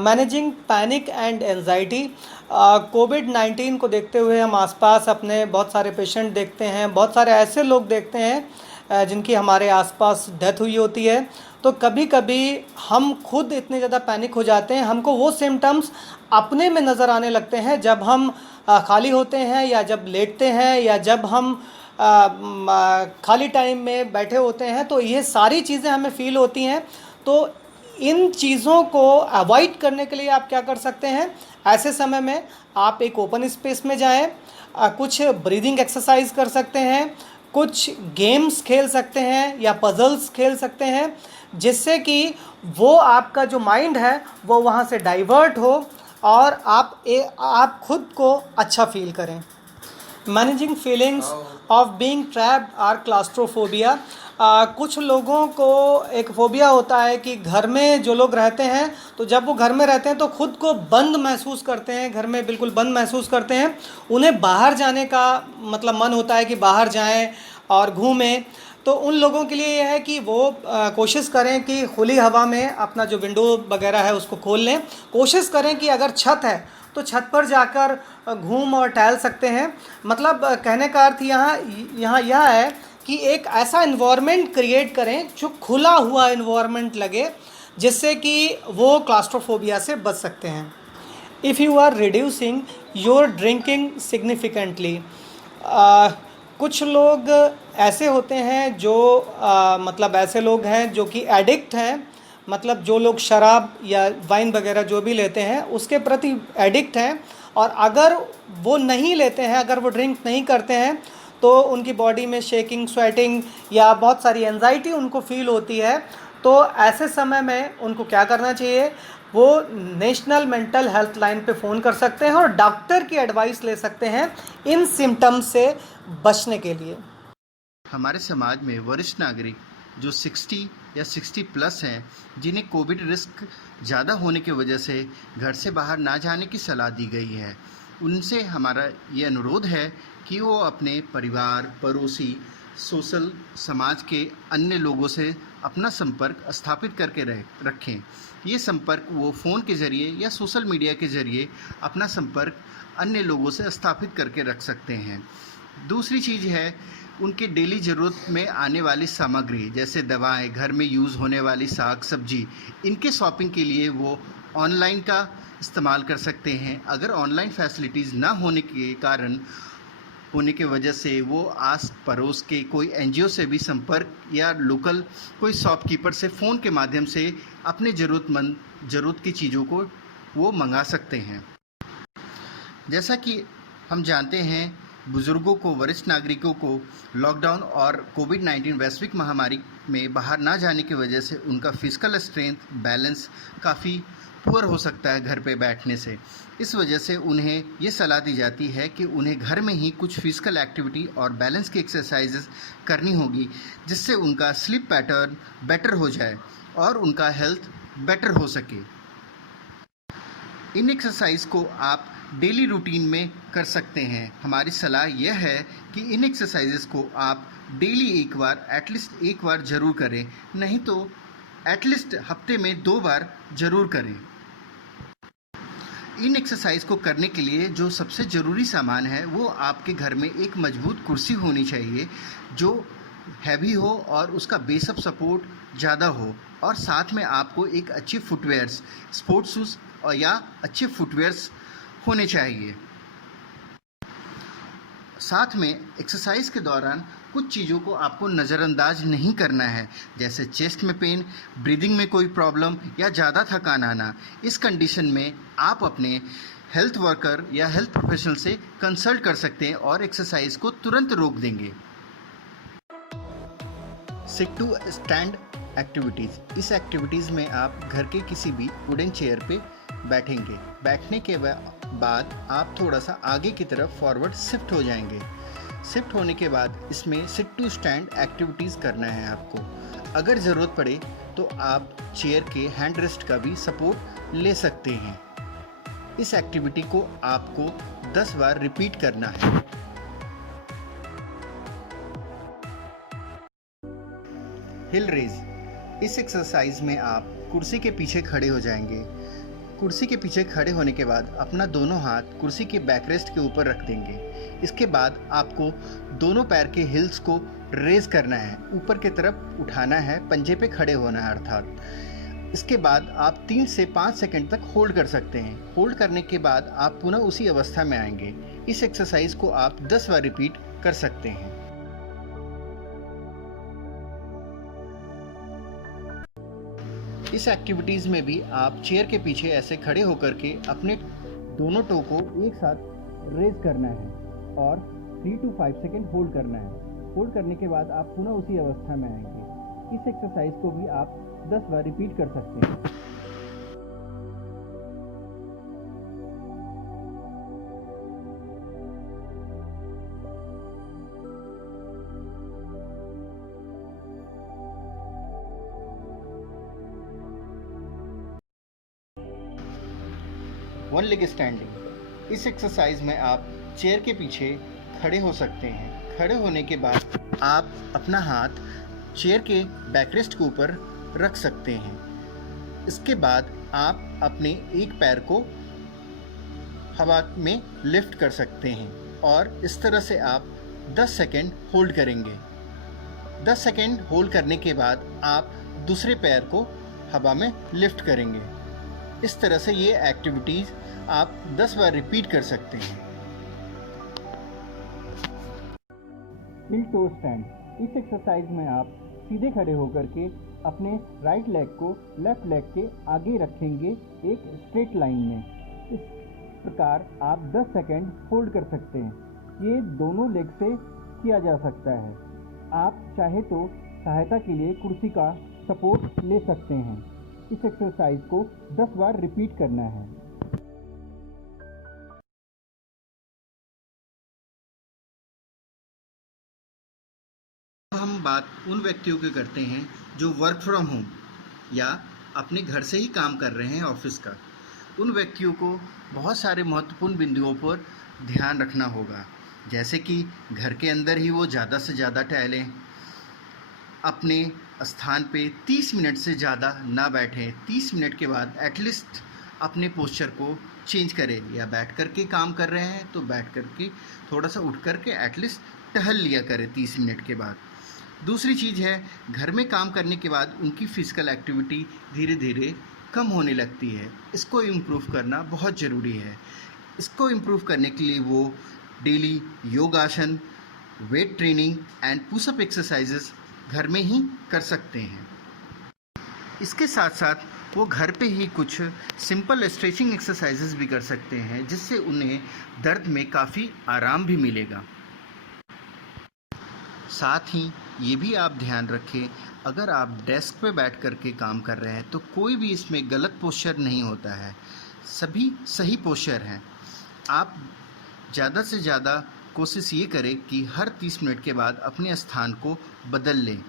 Managing panic and anxiety. कोविड-19 को देखते हुए हम आसपास अपने बहुत सारे पेशेंट देखते हैं, बहुत सारे ऐसे लोग देखते हैं जिनकी हमारे आसपास डेथ हुई होती है। तो कभी कभी हम खुद इतने ज़्यादा पैनिक हो जाते हैं, हमको वो सिम्टम्स अपने में नज़र आने लगते हैं जब हम खाली होते हैं या जब लेटते हैं या जब हम खाली टाइम में बैठे होते हैं, तो ये सारी चीज़ें हमें फ़ील होती हैं। तो इन चीज़ों को अवॉइड करने के लिए आप क्या कर सकते हैं, ऐसे समय में आप एक ओपन स्पेस में जाएं, कुछ ब्रीदिंग एक्सरसाइज कर सकते हैं, कुछ गेम्स खेल सकते हैं या पजल्स खेल सकते हैं, जिससे कि वो आपका जो माइंड है वो वहाँ से डाइवर्ट हो और आप खुद को अच्छा फील करें। Managing feelings of being trapped or claustrophobia. कुछ लोगों को एक फोबिया होता है कि घर में जो लोग रहते हैं, तो जब वो घर में रहते हैं तो खुद को बंद महसूस करते हैं, घर में बिल्कुल बंद महसूस करते हैं। उन्हें बाहर जाने का मतलब मन होता है कि बाहर जाएं और घूमें। तो उन लोगों के लिए यह है कि वो कोशिश करें कि खुली हवा में अपना जो विंडो वगैरह है उसको खोल लें। कोशिश करें कि अगर छत है तो छत पर जाकर घूम और टहल सकते हैं। मतलब कहने का अर्थ यहाँ यह है कि एक ऐसा इन्वायरमेंट क्रिएट करें जो खुला हुआ इन्वायरमेंट लगे, जिससे कि वो क्लास्ट्रोफोबिया से बच सकते हैं। If you are reducing your drinking significantly. कुछ लोग ऐसे होते हैं जो मतलब ऐसे लोग हैं जो कि एडिक्ट हैं, मतलब जो लोग शराब या वाइन वगैरह जो भी लेते हैं उसके प्रति एडिक्ट हैं, और अगर वो नहीं लेते हैं, अगर वो ड्रिंक नहीं करते हैं, तो उनकी बॉडी में शेकिंग, स्वेटिंग या बहुत सारी एंजाइटी उनको फील होती है। तो ऐसे समय में उनको क्या करना चाहिए, वो नेशनल मेंटल हेल्थ लाइन पे फ़ोन कर सकते हैं और डॉक्टर की एडवाइस ले सकते हैं इन सिम्टम्स से बचने के लिए। हमारे समाज में वरिष्ठ नागरिक जो 60 या 60 प्लस हैं, जिन्हें कोविड रिस्क ज़्यादा होने की वजह से घर से बाहर ना जाने की सलाह दी गई है, उनसे हमारा ये अनुरोध है कि वो अपने परिवार, पड़ोसी, सोशल समाज के अन्य लोगों से अपना संपर्क स्थापित करके रखें। ये संपर्क वो फ़ोन के ज़रिए या सोशल मीडिया के ज़रिए अपना संपर्क अन्य लोगों से स्थापित करके रख सकते हैं। दूसरी चीज़ है, उनके डेली ज़रूरत में आने वाली सामग्री जैसे दवाएं, घर में यूज़ होने वाली साग सब्जी, इनके शॉपिंग के लिए वो ऑनलाइन का इस्तेमाल कर सकते हैं। अगर ऑनलाइन फैसिलिटीज़ ना होने के वजह से वो आस पड़ोस के कोई एनजीओ से भी संपर्क या लोकल कोई शॉपकीपर से फ़ोन के माध्यम से अपने ज़रूरत की चीज़ों को वो मंगा सकते हैं। जैसा कि हम जानते हैं, बुज़ुर्गों को, वरिष्ठ नागरिकों को लॉकडाउन और कोविड-19 वैश्विक महामारी में बाहर ना जाने की वजह से उनका फिजिकल स्ट्रेंथ बैलेंस काफ़ी पुअर हो सकता है घर पे बैठने से। इस वजह से उन्हें ये सलाह दी जाती है कि उन्हें घर में ही कुछ फिजिकल एक्टिविटी और बैलेंस की एक्सरसाइजेस करनी होगी, जिससे उनका स्लीप पैटर्न बेटर हो जाए और उनका हेल्थ बेटर हो सके। इन एक्सरसाइज को आप डेली रूटीन में कर सकते हैं। हमारी सलाह यह है कि इन एक्सरसाइजेस को आप डेली एटलीस्ट एक बार ज़रूर करें, नहीं तो एटलीस्ट हफ्ते में 2 बार ज़रूर करें। इन एक्सरसाइज को करने के लिए जो सबसे ज़रूरी सामान है वो आपके घर में एक मजबूत कुर्सी होनी चाहिए जो हैवी हो और उसका बेस ऑफ सपोर्ट ज़्यादा हो, और साथ में आपको एक अच्छी फुटवेयर्स, स्पोर्ट्स शूज़ और या अच्छे फुटवेयर्स होने चाहिए। साथ में एक्सरसाइज के दौरान कुछ चीज़ों को आपको नज़रअंदाज नहीं करना है, जैसे चेस्ट में पेन, ब्रीदिंग में कोई प्रॉब्लम या ज़्यादा थकान आना। इस कंडीशन में आप अपने हेल्थ वर्कर या हेल्थ प्रोफेशनल से कंसल्ट कर सकते हैं और एक्सरसाइज को तुरंत रोक देंगे। Sit to stand activities. इस एक्टिविटीज़ में आप घर के किसी भी वुडन चेयर पे बैठेंगे। बैठने के बाद आप थोड़ा सा आगे की तरफ फॉरवर्ड शिफ्ट हो जाएंगे। शिफ्ट होने के बाद इसमें सिट टू स्टैंड एक्टिविटीज़ करना है आपको। अगर ज़रूरत पड़े तो आप चेयर के हैंड रेस्ट का भी सपोर्ट ले सकते हैं। इस एक्टिविटी को आपको 10 बार रिपीट करना है। हिल रेज। इस एक्सरसाइज में आप कुर्सी के पीछे खड़े हो जाएंगे। कुर्सी के पीछे खड़े होने के बाद अपना दोनों हाथ कुर्सी के बैकरेस्ट के ऊपर रख देंगे। इसके बाद आपको दोनों पैर के हिल्स को रेज करना है, ऊपर की तरफ उठाना है, पंजे पे खड़े होना है अर्थात। इसके बाद आप 3 से 5 सेकंड तक होल्ड कर सकते हैं। होल्ड करने के बाद आप पुनः उसी अवस्था में आएंगे। इस एक्सरसाइज को आप 10 बार रिपीट कर सकते हैं। इस एक्टिविटीज़ में भी आप चेयर के पीछे ऐसे खड़े होकर के अपने दोनों टो को एक साथ रेज करना है और 3 to 5 सेकेंड होल्ड करना है। होल्ड करने के बाद आप पुनः उसी अवस्था में आएंगे। इस एक्सरसाइज को भी आप 10 बार रिपीट कर सकते हैं। One leg standing. इस एक्सरसाइज में आप चेयर के पीछे खड़े हो सकते हैं। खड़े होने के बाद आप अपना हाथ चेयर के बैकरेस्ट के ऊपर रख सकते हैं। इसके बाद आप अपने एक पैर को हवा में लिफ्ट कर सकते हैं और इस तरह से आप 10 सेकेंड होल्ड करेंगे। 10 सेकेंड होल्ड करने के बाद आप दूसरे पैर को हवा में लिफ्ट करेंगे। इस तरह से ये एक्टिविटीज़ आप 10 बार रिपीट कर सकते हैं। हिल टो स्टैंड। इस एक्सरसाइज में आप सीधे खड़े होकर के अपने राइट लेग को लेफ्ट लेग के आगे रखेंगे एक स्ट्रेट लाइन में। इस प्रकार आप 10 सेकेंड होल्ड कर सकते हैं। ये दोनों लेग से किया जा सकता है। आप चाहे तो सहायता के लिए कुर्सी का सपोर्ट ले सकते हैं। इस एक्सरसाइज को 10 बार रिपीट करना है। अब हम बात उन व्यक्तियों की करते हैं जो वर्क फ्रॉम होम या अपने घर से ही काम कर रहे हैं ऑफिस का। उन व्यक्तियों को बहुत सारे महत्वपूर्ण बिंदुओं पर ध्यान रखना होगा, जैसे कि घर के अंदर ही वो ज़्यादा से ज़्यादा टहलें, अपने स्थान पे 30 मिनट से ज़्यादा ना बैठें। 30 मिनट के बाद एटलीस्ट अपने पोस्चर को चेंज करें, या बैठ कर के काम कर रहे हैं तो बैठ कर के थोड़ा सा उठ कर के एटलीस्ट टहल लिया करें 30 मिनट के बाद। दूसरी चीज़ है, घर में काम करने के बाद उनकी फिजिकल एक्टिविटी धीरे धीरे कम होने लगती है। इसको इम्प्रूव करना बहुत ज़रूरी है। इसको इम्प्रूव करने के लिए वो डेली योगासन, weight training and pushup exercises घर में ही कर सकते हैं। इसके साथ साथ वो घर पे ही कुछ सिंपल स्ट्रेचिंग एक्सरसाइजेस भी कर सकते हैं, जिससे उन्हें दर्द में काफ़ी आराम भी मिलेगा। साथ ही ये भी आप ध्यान रखें, अगर आप डेस्क पे बैठ कर के काम कर रहे हैं तो कोई भी इसमें गलत पोस्चर नहीं होता है, सभी सही पोस्चर हैं। आप ज़्यादा से ज़्यादा कोशिश ये करें कि हर 30 मिनट के बाद अपने स्थान को बदल लें।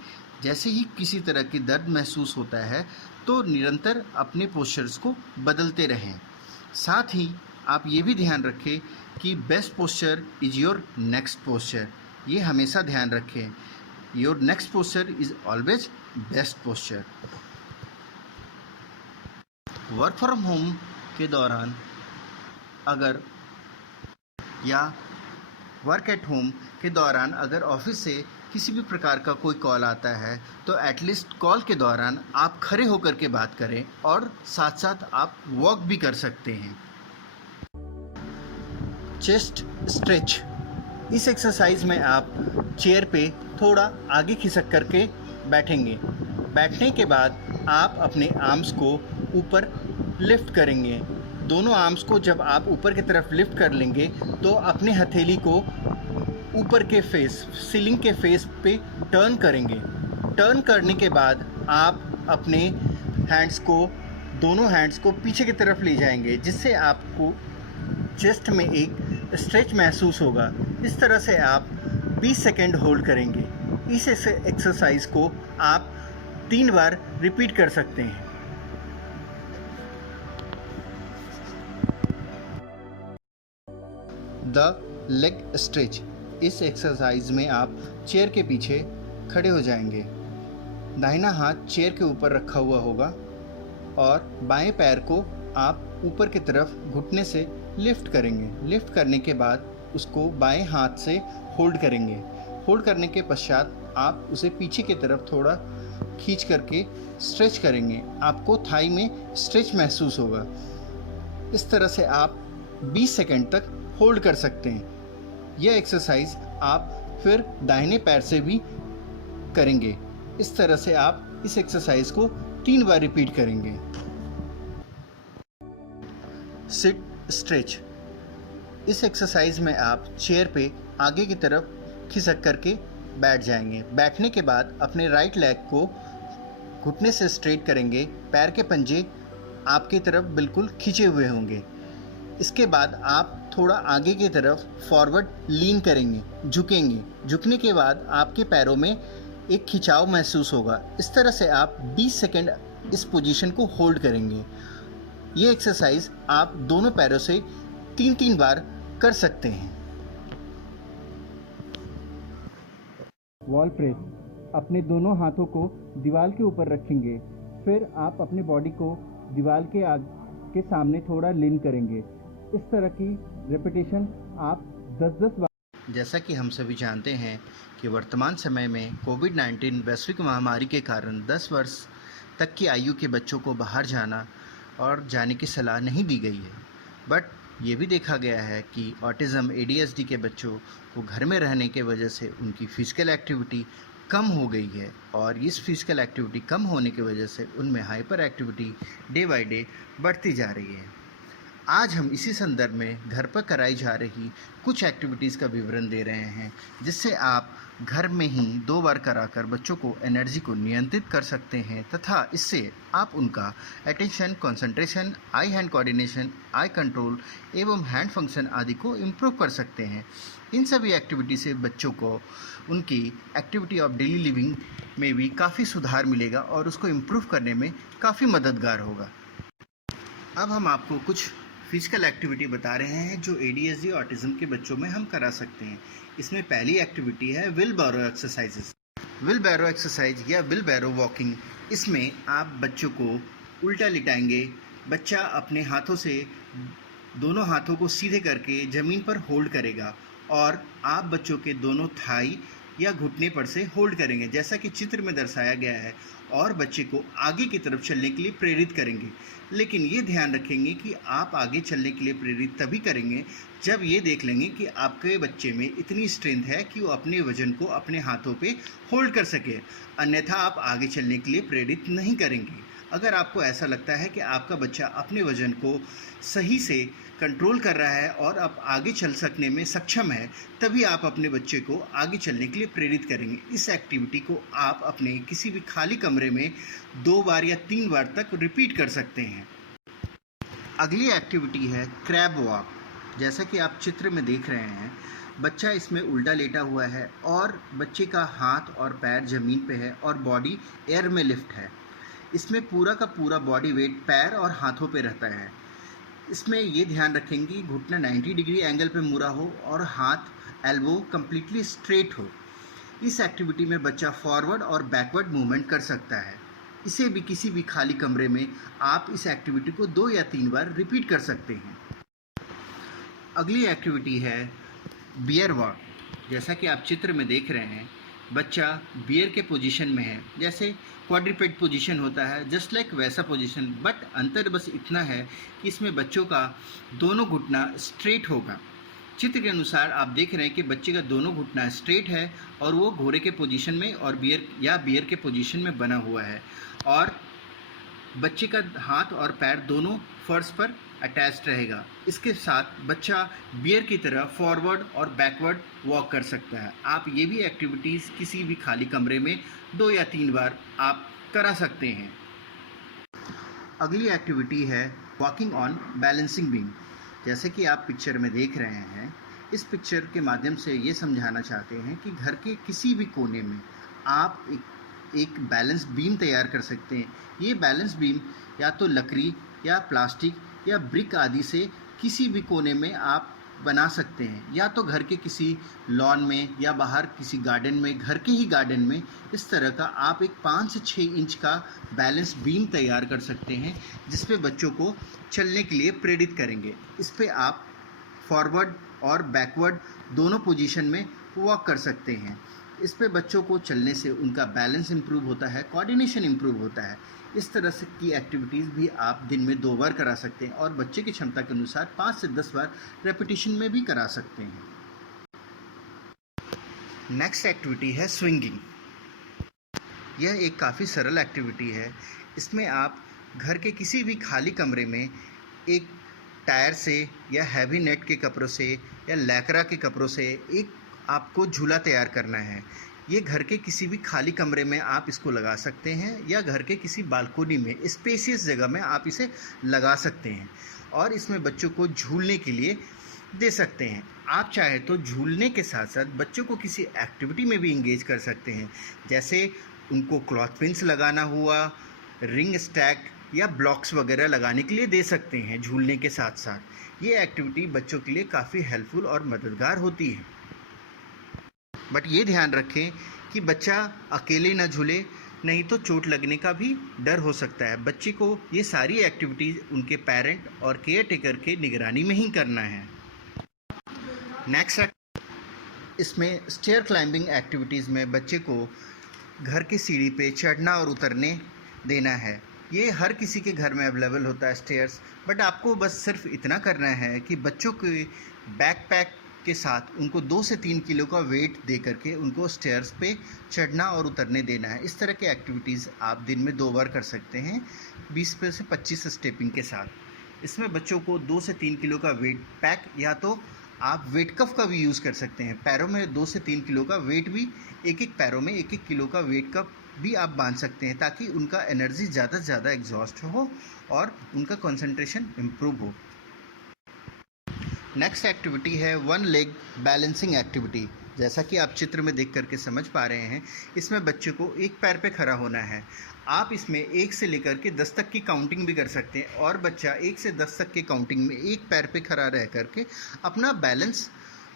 जैसे ही किसी तरह की दर्द महसूस होता है तो निरंतर अपने पोस्चर्स को बदलते रहें। साथ ही आप ये भी ध्यान रखें कि best posture is your next posture. ये हमेशा ध्यान रखें, your next posture is always best posture. Work from home के दौरान अगर या वर्क एट होम के दौरान अगर ऑफिस से किसी भी प्रकार का कोई कॉल आता है तो एटलीस्ट कॉल के दौरान आप खड़े होकर के बात करें और साथ साथ आप वॉक भी कर सकते हैं। चेस्ट स्ट्रेच, इस एक्सरसाइज में आप चेयर पे थोड़ा आगे खिसक करके बैठेंगे। बैठने के बाद आप अपने आर्म्स को ऊपर लिफ्ट करेंगे। दोनों आर्म्स को जब आप ऊपर की तरफ लिफ्ट कर लेंगे तो अपने हथेली को ऊपर के फेस, सीलिंग के फेस पे टर्न करेंगे। टर्न करने के बाद आप अपने हैंड्स को, दोनों हैंड्स को पीछे की तरफ ले जाएंगे, जिससे आपको चेस्ट में एक स्ट्रेच महसूस होगा। इस तरह से आप 20 सेकेंड होल्ड करेंगे। इस एक्सरसाइज को आप 3 बार रिपीट कर सकते हैं। द लेग स्ट्रेच, इस एक्सरसाइज में आप चेयर के पीछे खड़े हो जाएंगे। दाहिना हाथ चेयर के ऊपर रखा हुआ होगा और बाएं पैर को आप ऊपर की तरफ घुटने से लिफ्ट करेंगे। लिफ्ट करने के बाद उसको बाएं हाथ से होल्ड करेंगे। होल्ड करने के पश्चात आप उसे पीछे की तरफ थोड़ा खींच करके स्ट्रेच करेंगे। आपको थाई में स्ट्रेच महसूस होगा। इस तरह से आप 20 सेकंड तक होल्ड कर सकते हैं। यह एक्सरसाइज आप फिर दाहिने पैर से भी करेंगे। इस तरह से आप इस एक्सरसाइज को 3 बार रिपीट करेंगे। सिट स्ट्रेच, इस एक्सरसाइज में आप चेयर पे आगे की तरफ खिसक करके बैठ जाएंगे। बैठने के बाद अपने राइट लेग को घुटने से स्ट्रेट करेंगे। पैर के पंजे आपकी तरफ बिल्कुल खींचे हुए होंगे। इसके बाद आप थोड़ा आगे की तरफ फॉरवर्ड लीन करेंगे, झुकेंगे। झुकने के बाद आपके पैरों में एक खिंचाव महसूस होगा। इस तरह से आप 20 सेकंड इस पोजीशन को होल्ड करेंगे। ये एक्सरसाइज आप दोनों पैरों से 3-3 बार कर सकते हैं। वॉल प्रेस, अपने दोनों हाथों को दीवार के ऊपर रखेंगे। फिर आप अपने बॉडी को दीवार के सामने थोड़ा लीन करेंगे। इस तरह की रेपिटेशन आप 10-10 बार। जैसा कि हम सभी जानते हैं कि वर्तमान समय में कोविड-19 वैश्विक महामारी के कारण 10 वर्ष तक की आयु के बच्चों को बाहर जाना और जाने की सलाह नहीं दी गई है। बट ये भी देखा गया है कि ऑटिज़म ADHD के बच्चों को घर में रहने के वजह से उनकी फ़िज़िकल एक्टिविटी कम हो गई है और इस फिज़िकल एक्टिविटी कम होने की वजह से उनमें hyper activity day by day बढ़ती जा रही है। आज हम इसी संदर्भ में घर पर कराई जा रही कुछ एक्टिविटीज़ का विवरण दे रहे हैं, जिससे आप घर में ही 2 बार कराकर बच्चों को एनर्जी को नियंत्रित कर सकते हैं तथा इससे आप उनका अटेंशन, कंसंट्रेशन, आई हैंड कोऑर्डिनेशन, आई कंट्रोल एवं हैंड फंक्शन आदि को इम्प्रूव कर सकते हैं। इन सभी एक्टिविटी से बच्चों को उनकी एक्टिविटी ऑफ डेली लिविंग में भी काफ़ी सुधार मिलेगा और उसको इम्प्रूव करने में काफ़ी मददगार होगा। अब हम आपको कुछ फिजिकल एक्टिविटी बता रहे हैं जो ADHD ऑटिज़म के बच्चों में हम करा सकते हैं। इसमें पहली एक्टिविटी है व्हील बैरो एक्सरसाइजेस। व्हील बैरो एक्सरसाइज या व्हील बैरो वॉकिंग, इसमें आप बच्चों को उल्टा लिटाएंगे। बच्चा अपने हाथों से दोनों हाथों को सीधे करके ज़मीन पर होल्ड करेगा और आप बच्चों के दोनों थाई या घुटने पर से होल्ड करेंगे जैसा कि चित्र में दर्शाया गया है, और बच्चे को आगे की तरफ चलने के लिए प्रेरित करेंगे। लेकिन ये ध्यान रखेंगे कि आप आगे चलने के लिए प्रेरित तभी करेंगे जब ये देख लेंगे कि आपके बच्चे में इतनी स्ट्रेंथ है कि वो अपने वजन को अपने हाथों पे होल्ड कर सके, अन्यथा आप आगे चलने के लिए प्रेरित नहीं करेंगे। अगर आपको ऐसा लगता है कि आपका बच्चा अपने वजन को सही से कंट्रोल कर रहा है और अब आगे चल सकने में सक्षम है, तभी आप अपने बच्चे को आगे चलने के लिए प्रेरित करेंगे। इस एक्टिविटी को आप अपने किसी भी खाली कमरे में 2 बार या 3 बार तक रिपीट कर सकते हैं। अगली एक्टिविटी है क्रैब वॉक। जैसा कि आप चित्र में देख रहे हैं, बच्चा इसमें उल्टा लेटा हुआ है और बच्चे का हाथ और पैर ज़मीन पे है और बॉडी एयर में लिफ्ट है। इसमें पूरा का पूरा बॉडी वेट पैर और हाथों पे रहता है। इसमें ये ध्यान रखेंगे कि घुटना 90 डिग्री एंगल पे मुड़ा हो और हाथ एल्बो कम्प्लीटली स्ट्रेट हो। इस एक्टिविटी में बच्चा फॉरवर्ड और बैकवर्ड मूवमेंट कर सकता है। इसे भी किसी भी खाली कमरे में आप इस एक्टिविटी को 2 या 3 बार रिपीट कर सकते हैं। अगली एक्टिविटी है बियर वॉक। जैसा कि आप चित्र में देख रहे हैं, बच्चा बियर के पोजीशन में है, जैसे क्वाड्रीपेड पोजीशन होता है, जस्ट लाइक वैसा पोजीशन, बट अंतर बस इतना है कि इसमें बच्चों का दोनों घुटना स्ट्रेट होगा। चित्र के अनुसार आप देख रहे हैं कि बच्चे का दोनों घुटना स्ट्रेट है और वो घोड़े के पोजीशन में और बियर के पोजीशन में बना हुआ है, और बच्चे का हाथ और पैर दोनों फर्श पर अटैच्ड रहेगा। इसके साथ बच्चा बियर की तरह फॉरवर्ड और बैकवर्ड वॉक कर सकता है। आप ये भी एक्टिविटीज़ किसी भी खाली कमरे में 2 या 3 बार आप करा सकते हैं। अगली एक्टिविटी है वॉकिंग ऑन बैलेंसिंग बीम। जैसे कि आप पिक्चर में देख रहे हैं, इस पिक्चर के माध्यम से ये समझाना चाहते हैं कि घर के किसी भी कोने में आप एक बैलेंस बीम तैयार कर सकते हैं। ये बैलेंस बीम या तो लकड़ी या प्लास्टिक या ब्रिक आदि से किसी भी कोने में आप बना सकते हैं, या तो घर के किसी लॉन में या बाहर किसी गार्डन में, घर के ही गार्डन में इस तरह का आप एक 5 से 6 इंच का बैलेंस बीम तैयार कर सकते हैं, जिस पे बच्चों को चलने के लिए प्रेरित करेंगे। इस पे आप फॉरवर्ड और बैकवर्ड दोनों पोजीशन में वॉक कर सकते हैं। इस पे बच्चों को चलने से उनका बैलेंस इम्प्रूव होता है, कोऑर्डिनेशन इम्प्रूव होता है। इस तरह से की एक्टिविटीज़ भी आप दिन में 2 बार करा सकते हैं और बच्चे की क्षमता के अनुसार 5 से 10 बार रेपिटेशन में भी करा सकते हैं। नेक्स्ट एक्टिविटी है स्विंगिंग। यह एक काफ़ी सरल एक्टिविटी है। इसमें आप घर के किसी भी खाली कमरे में एक टायर से या हैवी नेट के कपड़ों से या लैक्रा के कपड़ों से एक आपको झूला तैयार करना है। ये घर के किसी भी खाली कमरे में आप इसको लगा सकते हैं या घर के किसी बालकोनी में स्पेशियस जगह में आप इसे लगा सकते हैं और इसमें बच्चों को झूलने के लिए दे सकते हैं। आप चाहे तो झूलने के साथ साथ बच्चों को किसी एक्टिविटी में भी इंगेज कर सकते हैं, जैसे उनको क्लॉथ पिन्स लगाना हुआ, रिंग स्टैक या ब्लॉक्स वगैरह लगाने के लिए दे सकते हैं झूलने के साथ साथ। ये एक्टिविटी बच्चों के लिए काफ़ी हेल्पफुल और मददगार होती है। बट ये ध्यान रखें कि बच्चा अकेले ना झूले, नहीं तो चोट लगने का भी डर हो सकता है। बच्चे को ये सारी एक्टिविटीज़ उनके पेरेंट और केयर टेकर के निगरानी में ही करना है। नेक्स्ट, इसमें स्टेयर क्लाइंबिंग एक्टिविटीज़ में बच्चे को घर की सीढ़ी पे चढ़ना और उतरने देना है। ये हर किसी के घर में अवेलेबल होता है स्टेयर्स, बट आपको बस सिर्फ इतना करना है कि बच्चों के बैकपैक के साथ उनको 2 से 3 किलो का वेट दे करके उनको स्टेयर्स पे चढ़ना और उतरने देना है। इस तरह के एक्टिविटीज़ आप दिन में 2 बार कर सकते हैं 20 से 25 स्टेपिंग के साथ। इसमें बच्चों को 2 से 3 किलो का वेट पैक या तो आप वेट कफ का भी यूज़ कर सकते हैं। पैरों में 2 से 3 किलो का वेट भी, एक पैरों में 1 किलो का वेट कफ भी आप बांध सकते हैं, ताकि उनका एनर्जी ज़्यादा से ज़्यादा एग्जॉस्ट हो और उनका कंसंट्रेशन इम्प्रूव हो। नेक्स्ट एक्टिविटी है 1 लेग बैलेंसिंग एक्टिविटी। जैसा कि आप चित्र में देख करके समझ पा रहे हैं, इसमें बच्चे को एक पैर पे खड़ा होना है। आप इसमें 1 से लेकर के 10 तक की काउंटिंग भी कर सकते हैं और बच्चा 1 से 10 तक की काउंटिंग में एक पैर पे खड़ा रह करके अपना बैलेंस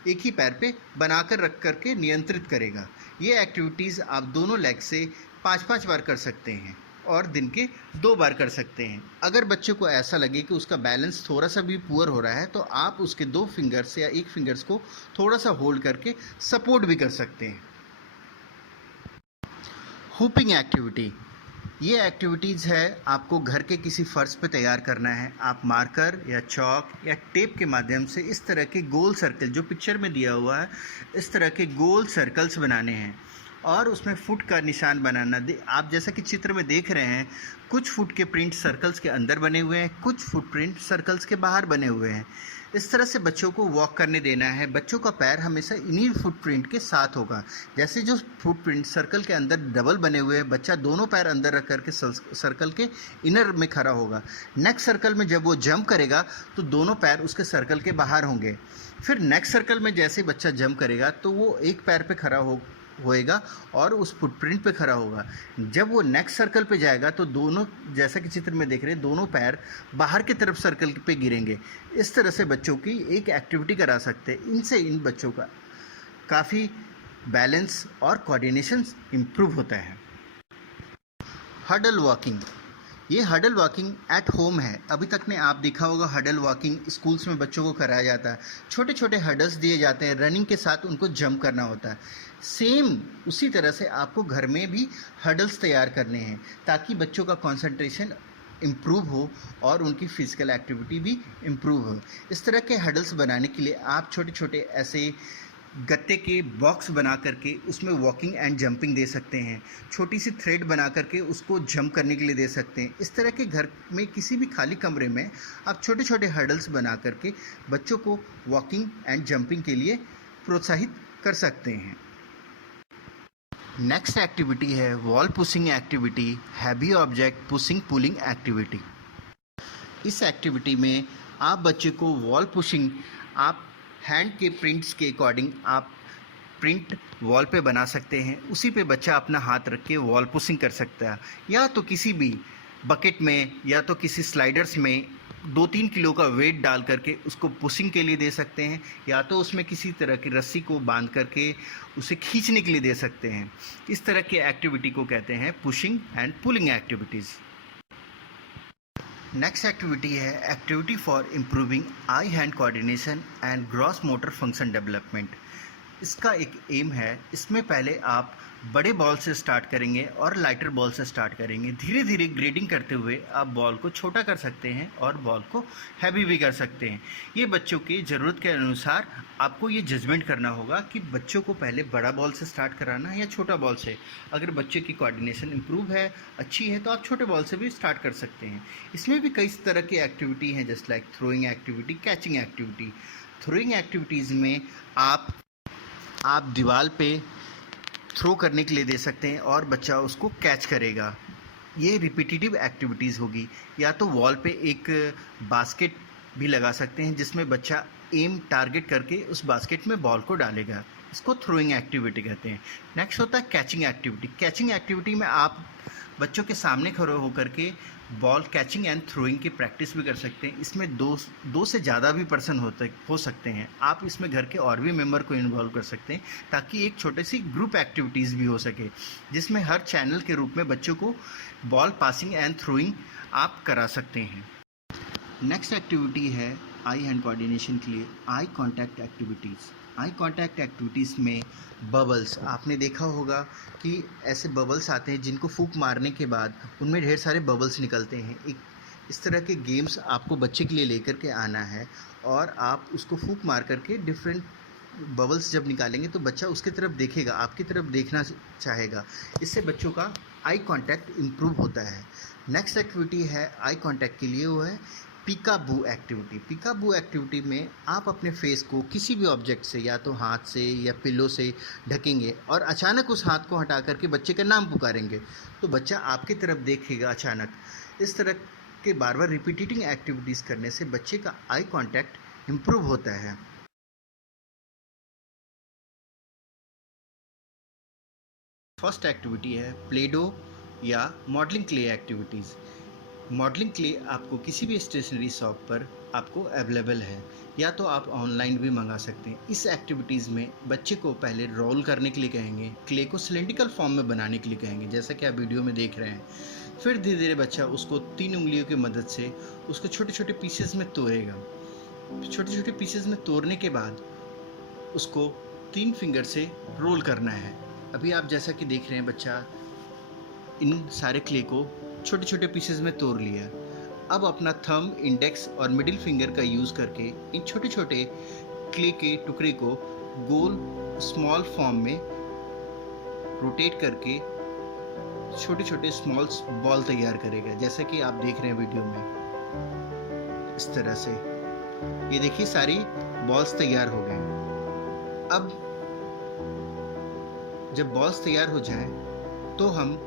एक ही पैर पे बनाकर रख करके नियंत्रित करेगा। ये एक्टिविटीज़ आप दोनों लेग से 5-5 बार कर सकते हैं। और दिन के 2 बार कर सकते हैं। अगर बच्चे को ऐसा लगे कि उसका बैलेंस थोड़ा सा भी पुअर हो रहा है तो आप उसके 2 फिंगर्स या 1 फिंगर्स को थोड़ा सा होल्ड करके सपोर्ट भी कर सकते हैं। हुपिंग एक्टिविटी, ये एक्टिविटीज़ है आपको घर के किसी फर्श पे तैयार करना है। आप मार्कर या चॉक या टेप के माध्यम से इस तरह के गोल सर्कल, जो पिक्चर में दिया हुआ है, इस तरह के गोल सर्कल्स बनाने हैं और उसमें फुट का निशान बनाना। आप जैसा कि चित्र में देख रहे हैं, कुछ फुट के प्रिंट सर्कल्स के अंदर बने हुए हैं, कुछ फुट प्रिंट सर्कल्स के बाहर बने हुए हैं। इस तरह से बच्चों को वॉक करने देना है। बच्चों का पैर हमेशा इन्हीं फुटप्रिंट के साथ होगा। जैसे जो फुटप्रिंट सर्कल के अंदर डबल बने हुए हैं, बच्चा दोनों पैर अंदर रख करके सर्कल के इनर में खड़ा होगा। नेक्स्ट सर्कल में जब वो जंप करेगा तो दोनों पैर उसके सर्कल के बाहर होंगे। फिर नेक्स्ट सर्कल में जैसे बच्चा जंप करेगा तो वो एक पैर पे खड़ा होएगा और उस फुटप्रिंट पे खड़ा होगा। जब वो नेक्स्ट सर्कल पे जाएगा तो दोनों, जैसा कि चित्र में देख रहे हैं, दोनों पैर बाहर की तरफ सर्कल पे गिरेंगे। इस तरह से बच्चों की एक एक्टिविटी करा सकते हैं। इनसे इन बच्चों का काफ़ी बैलेंस और कोऑर्डिनेशन इम्प्रूव होता है। हडल वॉकिंग, ये हडल वॉकिंग एट होम है। अभी तक ने आप देखा होगा हडल वॉकिंग स्कूल्स में बच्चों को कराया जाता है। छोटे छोटे हडल्स दिए जाते हैं, रनिंग के साथ उनको जंप करना होता है। सेम उसी तरह से आपको घर में भी हडल्स तैयार करने हैं ताकि बच्चों का कंसंट्रेशन इम्प्रूव हो और उनकी फिजिकल एक्टिविटी भी इम्प्रूव हो। इस तरह के हडल्स बनाने के लिए आप छोटे छोटे ऐसे गत्ते के बॉक्स बना करके उसमें वॉकिंग एंड जंपिंग दे सकते हैं। छोटी सी थ्रेड बना करके उसको जंप करने के लिए दे सकते हैं। इस तरह के घर में किसी भी खाली कमरे में आप छोटे छोटे हर्डल्स बना करके बच्चों को वॉकिंग एंड जंपिंग के लिए प्रोत्साहित कर सकते हैं। नेक्स्ट एक्टिविटी है wall pushing activity, heavy object pushing pulling activity. इस एक्टिविटी में आप बच्चे को वॉल पुशिंग, आप हैंड के प्रिंट्स के अकॉर्डिंग आप प्रिंट वॉल पे बना सकते हैं। उसी पे बच्चा अपना हाथ रख के वॉल पुशिंग कर सकता है, या तो किसी भी बकेट में या तो किसी स्लाइडर्स में 2-3 किलो का वेट डाल करके उसको पुशिंग के लिए दे सकते हैं, या तो उसमें किसी तरह की रस्सी को बांध करके उसे खींचने के लिए दे सकते हैं। इस तरह की एक्टिविटी को कहते हैं pushing and pulling activities. Next activity है activity for improving eye hand coordination and gross motor function development. इसका एक एम है, इसमें पहले आप बड़े बॉल से स्टार्ट करेंगे और लाइटर बॉल से स्टार्ट करेंगे। धीरे धीरे ग्रेडिंग करते हुए आप बॉल को छोटा कर सकते हैं और बॉल को हैवी भी कर सकते हैं। ये बच्चों की ज़रूरत के अनुसार आपको ये जजमेंट करना होगा कि बच्चों को पहले बड़ा बॉल से स्टार्ट कराना है या छोटा बॉल से। अगर बच्चे की कोऑर्डिनेशन इम्प्रूव है, अच्छी है, तो आप छोटे बॉल से भी स्टार्ट कर सकते हैं। इसमें भी कई तरह की एक्टिविटी हैं, just like throwing activity, catching activity. Throwing activities में आप दीवार पे थ्रो करने के लिए दे सकते हैं और बच्चा उसको कैच करेगा। ये रिपीटिटिव एक्टिविटीज़ होगी। या तो वॉल पे एक बास्केट भी लगा सकते हैं जिसमें बच्चा एम टारगेट करके उस बास्केट में बॉल को डालेगा। इसको थ्रोइंग एक्टिविटी कहते हैं। नेक्स्ट होता है कैचिंग एक्टिविटी। कैचिंग एक्टिविटी में आप बच्चों के सामने खड़े होकर के बॉल कैचिंग एंड थ्रोइंग की प्रैक्टिस भी कर सकते हैं। इसमें दो से ज़्यादा भी पर्सन हो सकते हैं। आप इसमें घर के और भी मेंबर को इन्वॉल्व कर सकते हैं ताकि एक छोटी सी ग्रुप एक्टिविटीज़ भी हो सके, जिसमें हर चैनल के रूप में बच्चों को बॉल पासिंग एंड थ्रोइंग आप करा सकते हैं। नेक्स्ट एक्टिविटी है आई हैंड कोऑर्डिनेशन के लिए eye contact activities. Eye contact activities में बबल्स, आपने देखा होगा कि ऐसे बबल्स आते हैं जिनको फूंक मारने के बाद उनमें ढेर सारे बबल्स निकलते हैं। एक इस तरह के गेम्स आपको बच्चे के लिए लेकर के आना है और आप उसको फूंक मार करके डिफरेंट बबल्स जब निकालेंगे तो बच्चा उसकी तरफ देखेगा, आपकी तरफ देखना चाहेगा। इससे बच्चों का आई कांटेक्ट इम्प्रूव होता है। नेक्स्ट एक्टिविटी है आई कांटेक्ट के लिए, वो है पीकाबू एक्टिविटी। पीकाबू एक्टिविटी में आप अपने फेस को किसी भी ऑब्जेक्ट से, या तो हाथ से या पिल्लो से ढकेंगे और अचानक उस हाथ को हटा करके बच्चे का नाम पुकारेंगे तो बच्चा आपकी तरफ देखेगा अचानक। इस तरह के बार बार रिपीटिंग एक्टिविटीज़ करने से बच्चे का आई कांटेक्ट इम्प्रूव होता है। फर्स्ट एक्टिविटी है प्ले डो या modelling clay activities. Modelling clay आपको किसी भी स्टेशनरी शॉप पर आपको अवेलेबल है। या तो आप ऑनलाइन भी मंगा सकते हैं। इस एक्टिविटीज़ में बच्चे को पहले रोल करने के लिए कहेंगे, क्ले को सिलेंड्रिकल फॉर्म में बनाने के लिए कहेंगे, जैसा कि आप वीडियो में देख रहे हैं। फिर धीरे धीरे बच्चा उसको 3 उंगलियों की मदद से उसको छोटे छोटे पीसेस में तोड़ेगा। छोटे छोटे पीसेस में तोड़ने के बाद उसको 3 फिंगर से रोल करना है। अभी आप जैसा कि देख रहे हैं, बच्चा इन सारे क्ले को छोटे छोटे पीसेस में तोड़ लिया। अब अपना थंब, इंडेक्स और मिडिल फिंगर का यूज़ करके इन छोटे छोटे क्ले के टुकड़े को गोल स्मॉल फॉर्म में रोटेट करके छोटे छोटे स्मॉल बॉल तैयार करेगा, जैसा कि आप देख रहे हैं वीडियो में। इस तरह से ये देखिए सारी बॉल्स तैयार हो गए। अब जब बॉल्स तैयार हो जाएं तो हम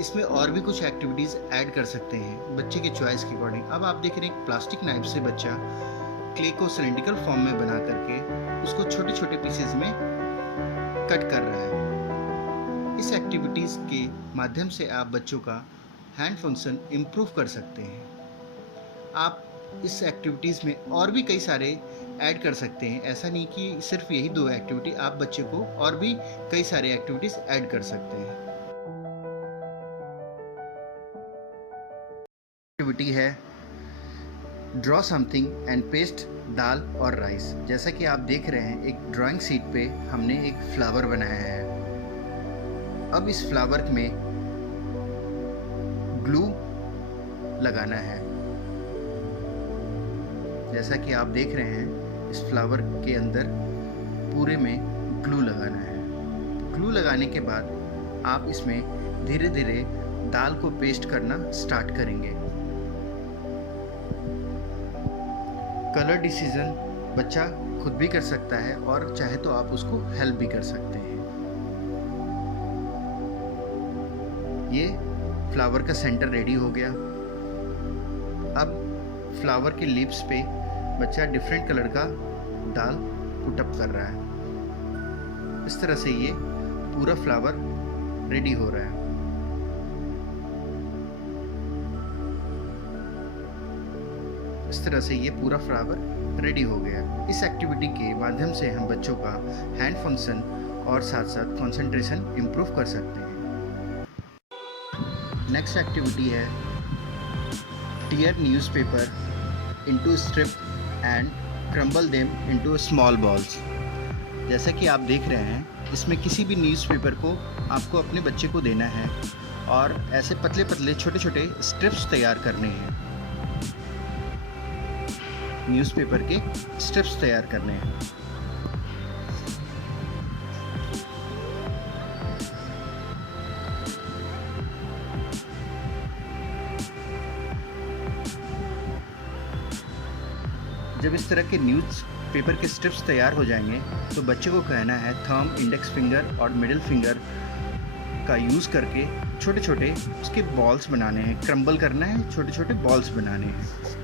इसमें और भी कुछ एक्टिविटीज़ ऐड कर सकते हैं बच्चे के चॉइस के अकॉर्डिंग। अब आप देख रहे हैं एक प्लास्टिक नाइफ से बच्चा क्ले को सिलेंड्रिकल फॉर्म में बना करके उसको छोटे छोटे पीसेस में कट कर रहा है। इस एक्टिविटीज़ के माध्यम से आप बच्चों का हैंड फंक्शन इम्प्रूव कर सकते हैं। आप इस एक्टिविटीज़ में और भी कई सारे ऐड कर सकते हैं। ऐसा नहीं कि सिर्फ यही 2 एक्टिविटी, आप बच्चे को और भी कई सारे एक्टिविटीज़ ऐड कर सकते हैं। एक्टिविटी है ड्रॉ समथिंग एंड पेस्ट दाल और राइस। जैसा कि आप देख रहे हैं, एक ड्राइंग शीट पे हमने एक फ्लावर बनाया है। अब इस फ्लावर में ग्लू लगाना है। जैसा कि आप देख रहे हैं, इस फ्लावर के अंदर पूरे में ग्लू लगाना है। ग्लू लगाने के बाद आप इसमें धीरे धीरे दाल को पेस्ट करना स्टार्ट करेंगे। कलर डिसीजन बच्चा खुद भी कर सकता है और चाहे तो आप उसको हेल्प भी कर सकते हैं। ये फ्लावर का सेंटर रेडी हो गया। अब फ्लावर के लिप्स पे बच्चा डिफरेंट कलर का दाल पुट अप कर रहा है। इस तरह से ये पूरा फ्लावर रेडी हो रहा है। इस तरह से ये पूरा फ्लावर रेडी हो गया। इस एक्टिविटी के माध्यम से हम बच्चों का हैंड फंक्शन और साथ साथ कंसंट्रेशन इम्प्रूव कर सकते हैं। नेक्स्ट एक्टिविटी है tear newspaper into strip and crumble them into small balls. जैसा कि आप देख रहे हैं, इसमें किसी भी न्यूज़पेपर को आपको अपने बच्चे को देना है और ऐसे पतले पतले छोटे छोटे स्ट्रिप्स तैयार करने हैं। न्यूज़पेपर के स्ट्रिप्स तैयार करने हैं। जब इस तरह के न्यूज़पेपर के स्ट्रिप्स तैयार हो जाएंगे तो बच्चे को कहना है थंब, इंडेक्स फिंगर और मिडिल फिंगर का यूज़ करके छोटे छोटे उसके बॉल्स बनाने हैं, क्रम्बल करना है, छोटे छोटे बॉल्स बनाने हैं।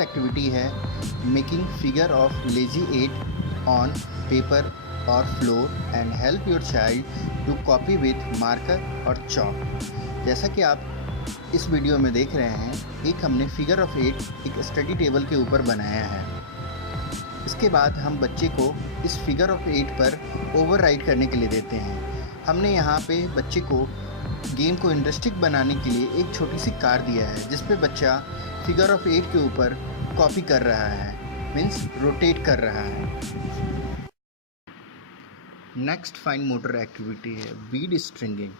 एक्टिविटी है making figure of lazy 8 on paper और floor and help your child to copy with marker और चॉक। जैसा कि आप इस वीडियो में देख रहे हैं, एक हमने फिगर ऑफ 8 एक स्टडी टेबल के ऊपर बनाया है। इसके बाद हम बच्चे को इस फिगर ऑफ 8 पर ओवरराइड करने के लिए देते हैं। हमने यहाँ पे बच्चे को गेम को इंटरेस्टिंग बनाने के लिए एक छोटी सी कार दिया है, जिस पे बच्चा फिगर ऑफ 8 के ऊपर कॉपी कर रहा है, मीन्स रोटेट कर रहा है। नेक्स्ट फाइन मोटर एक्टिविटी है बीड स्ट्रिंगिंग।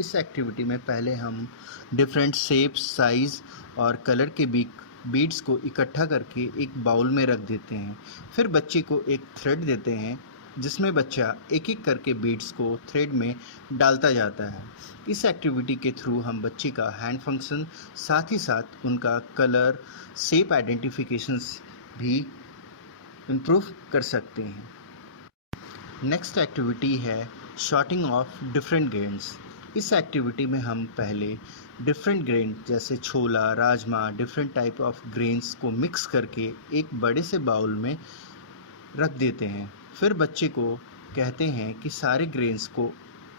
इस एक्टिविटी में पहले हम डिफरेंट शेप्स, साइज़ और कलर के बीड्स को इकट्ठा करके एक बाउल में रख देते हैं। फिर बच्चे को एक थ्रेड देते हैं जिसमें बच्चा एक एक करके बीड्स को थ्रेड में डालता जाता है। इस एक्टिविटी के थ्रू हम बच्चे का हैंड फंक्शन, साथ ही साथ उनका कलर, शेप आइडेंटिफिकेशंस भी इम्प्रूव कर सकते हैं। नेक्स्ट एक्टिविटी है शॉटिंग ऑफ डिफरेंट गेम्स। इस एक्टिविटी में हम पहले डिफरेंट ग्रेन जैसे छोला, rajma, different type of grains को मिक्स करके एक बड़े से बाउल में रख देते हैं। फिर बच्चे को कहते हैं कि सारे ग्रेन्स को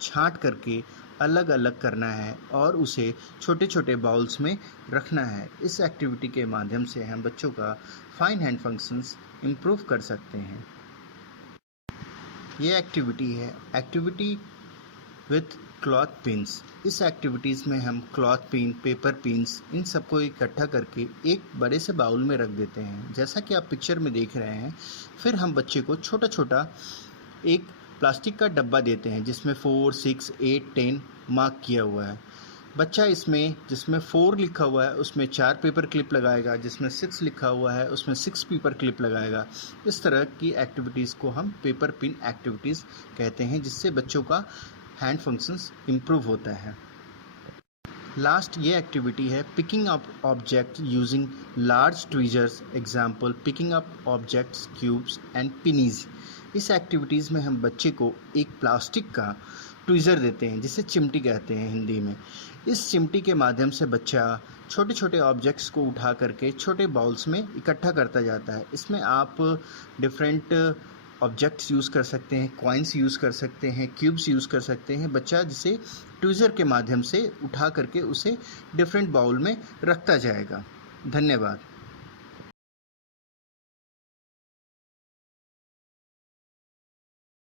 छाँट करके अलग अलग करना है और उसे छोटे छोटे बाउल्स में रखना है। इस एक्टिविटी के माध्यम से हम बच्चों का फाइन हैंड फंक्शंस इम्प्रूव कर सकते हैं। ये एक्टिविटी है एक्टिविटी विथ क्लॉथ पिन्स। इस एक्टिविटीज़ में हम क्लॉथ पिन, पेपर पिन्स इन सबको इकट्ठा करके एक बड़े से बाउल में रख देते हैं, जैसा कि आप पिक्चर में देख रहे हैं। फिर हम बच्चे को छोटा छोटा एक प्लास्टिक का डब्बा देते हैं जिसमें 4, 6, 8, 10 मार्क किया हुआ है। बच्चा इसमें जिसमें 4 लिखा हुआ है उसमें 4 पेपर क्लिप लगाएगा, जिसमें 6 लिखा हुआ है उसमें 6 पेपर क्लिप लगाएगा। इस तरह की एक्टिविटीज़ को हम पेपर पिन एक्टिविटीज़ कहते हैं, जिससे बच्चों का हैंड फंक्शंस इम्प्रूव होता है। लास्ट ये एक्टिविटी है picking up object using large tweezers, example picking up objects, cubes and pennies. इस एक्टिविटीज़ में हम बच्चे को एक प्लास्टिक का ट्वीज़र देते हैं जिसे चिमटी कहते हैं हिंदी में। इस चिमटी के माध्यम से बच्चा छोटे छोटे ऑब्जेक्ट्स को उठा करके छोटे बाउल्स में इकट्ठा करता जाता है। इसमें आप डिफरेंट ऑब्जेक्ट्स यूज़ कर सकते हैं, कॉइन्स यूज़ कर सकते हैं, क्यूब्स यूज़ कर सकते हैं। बच्चा जिसे ट्वीज़र के माध्यम से उठा करके उसे डिफरेंट बाउल में रखता जाएगा। धन्यवाद।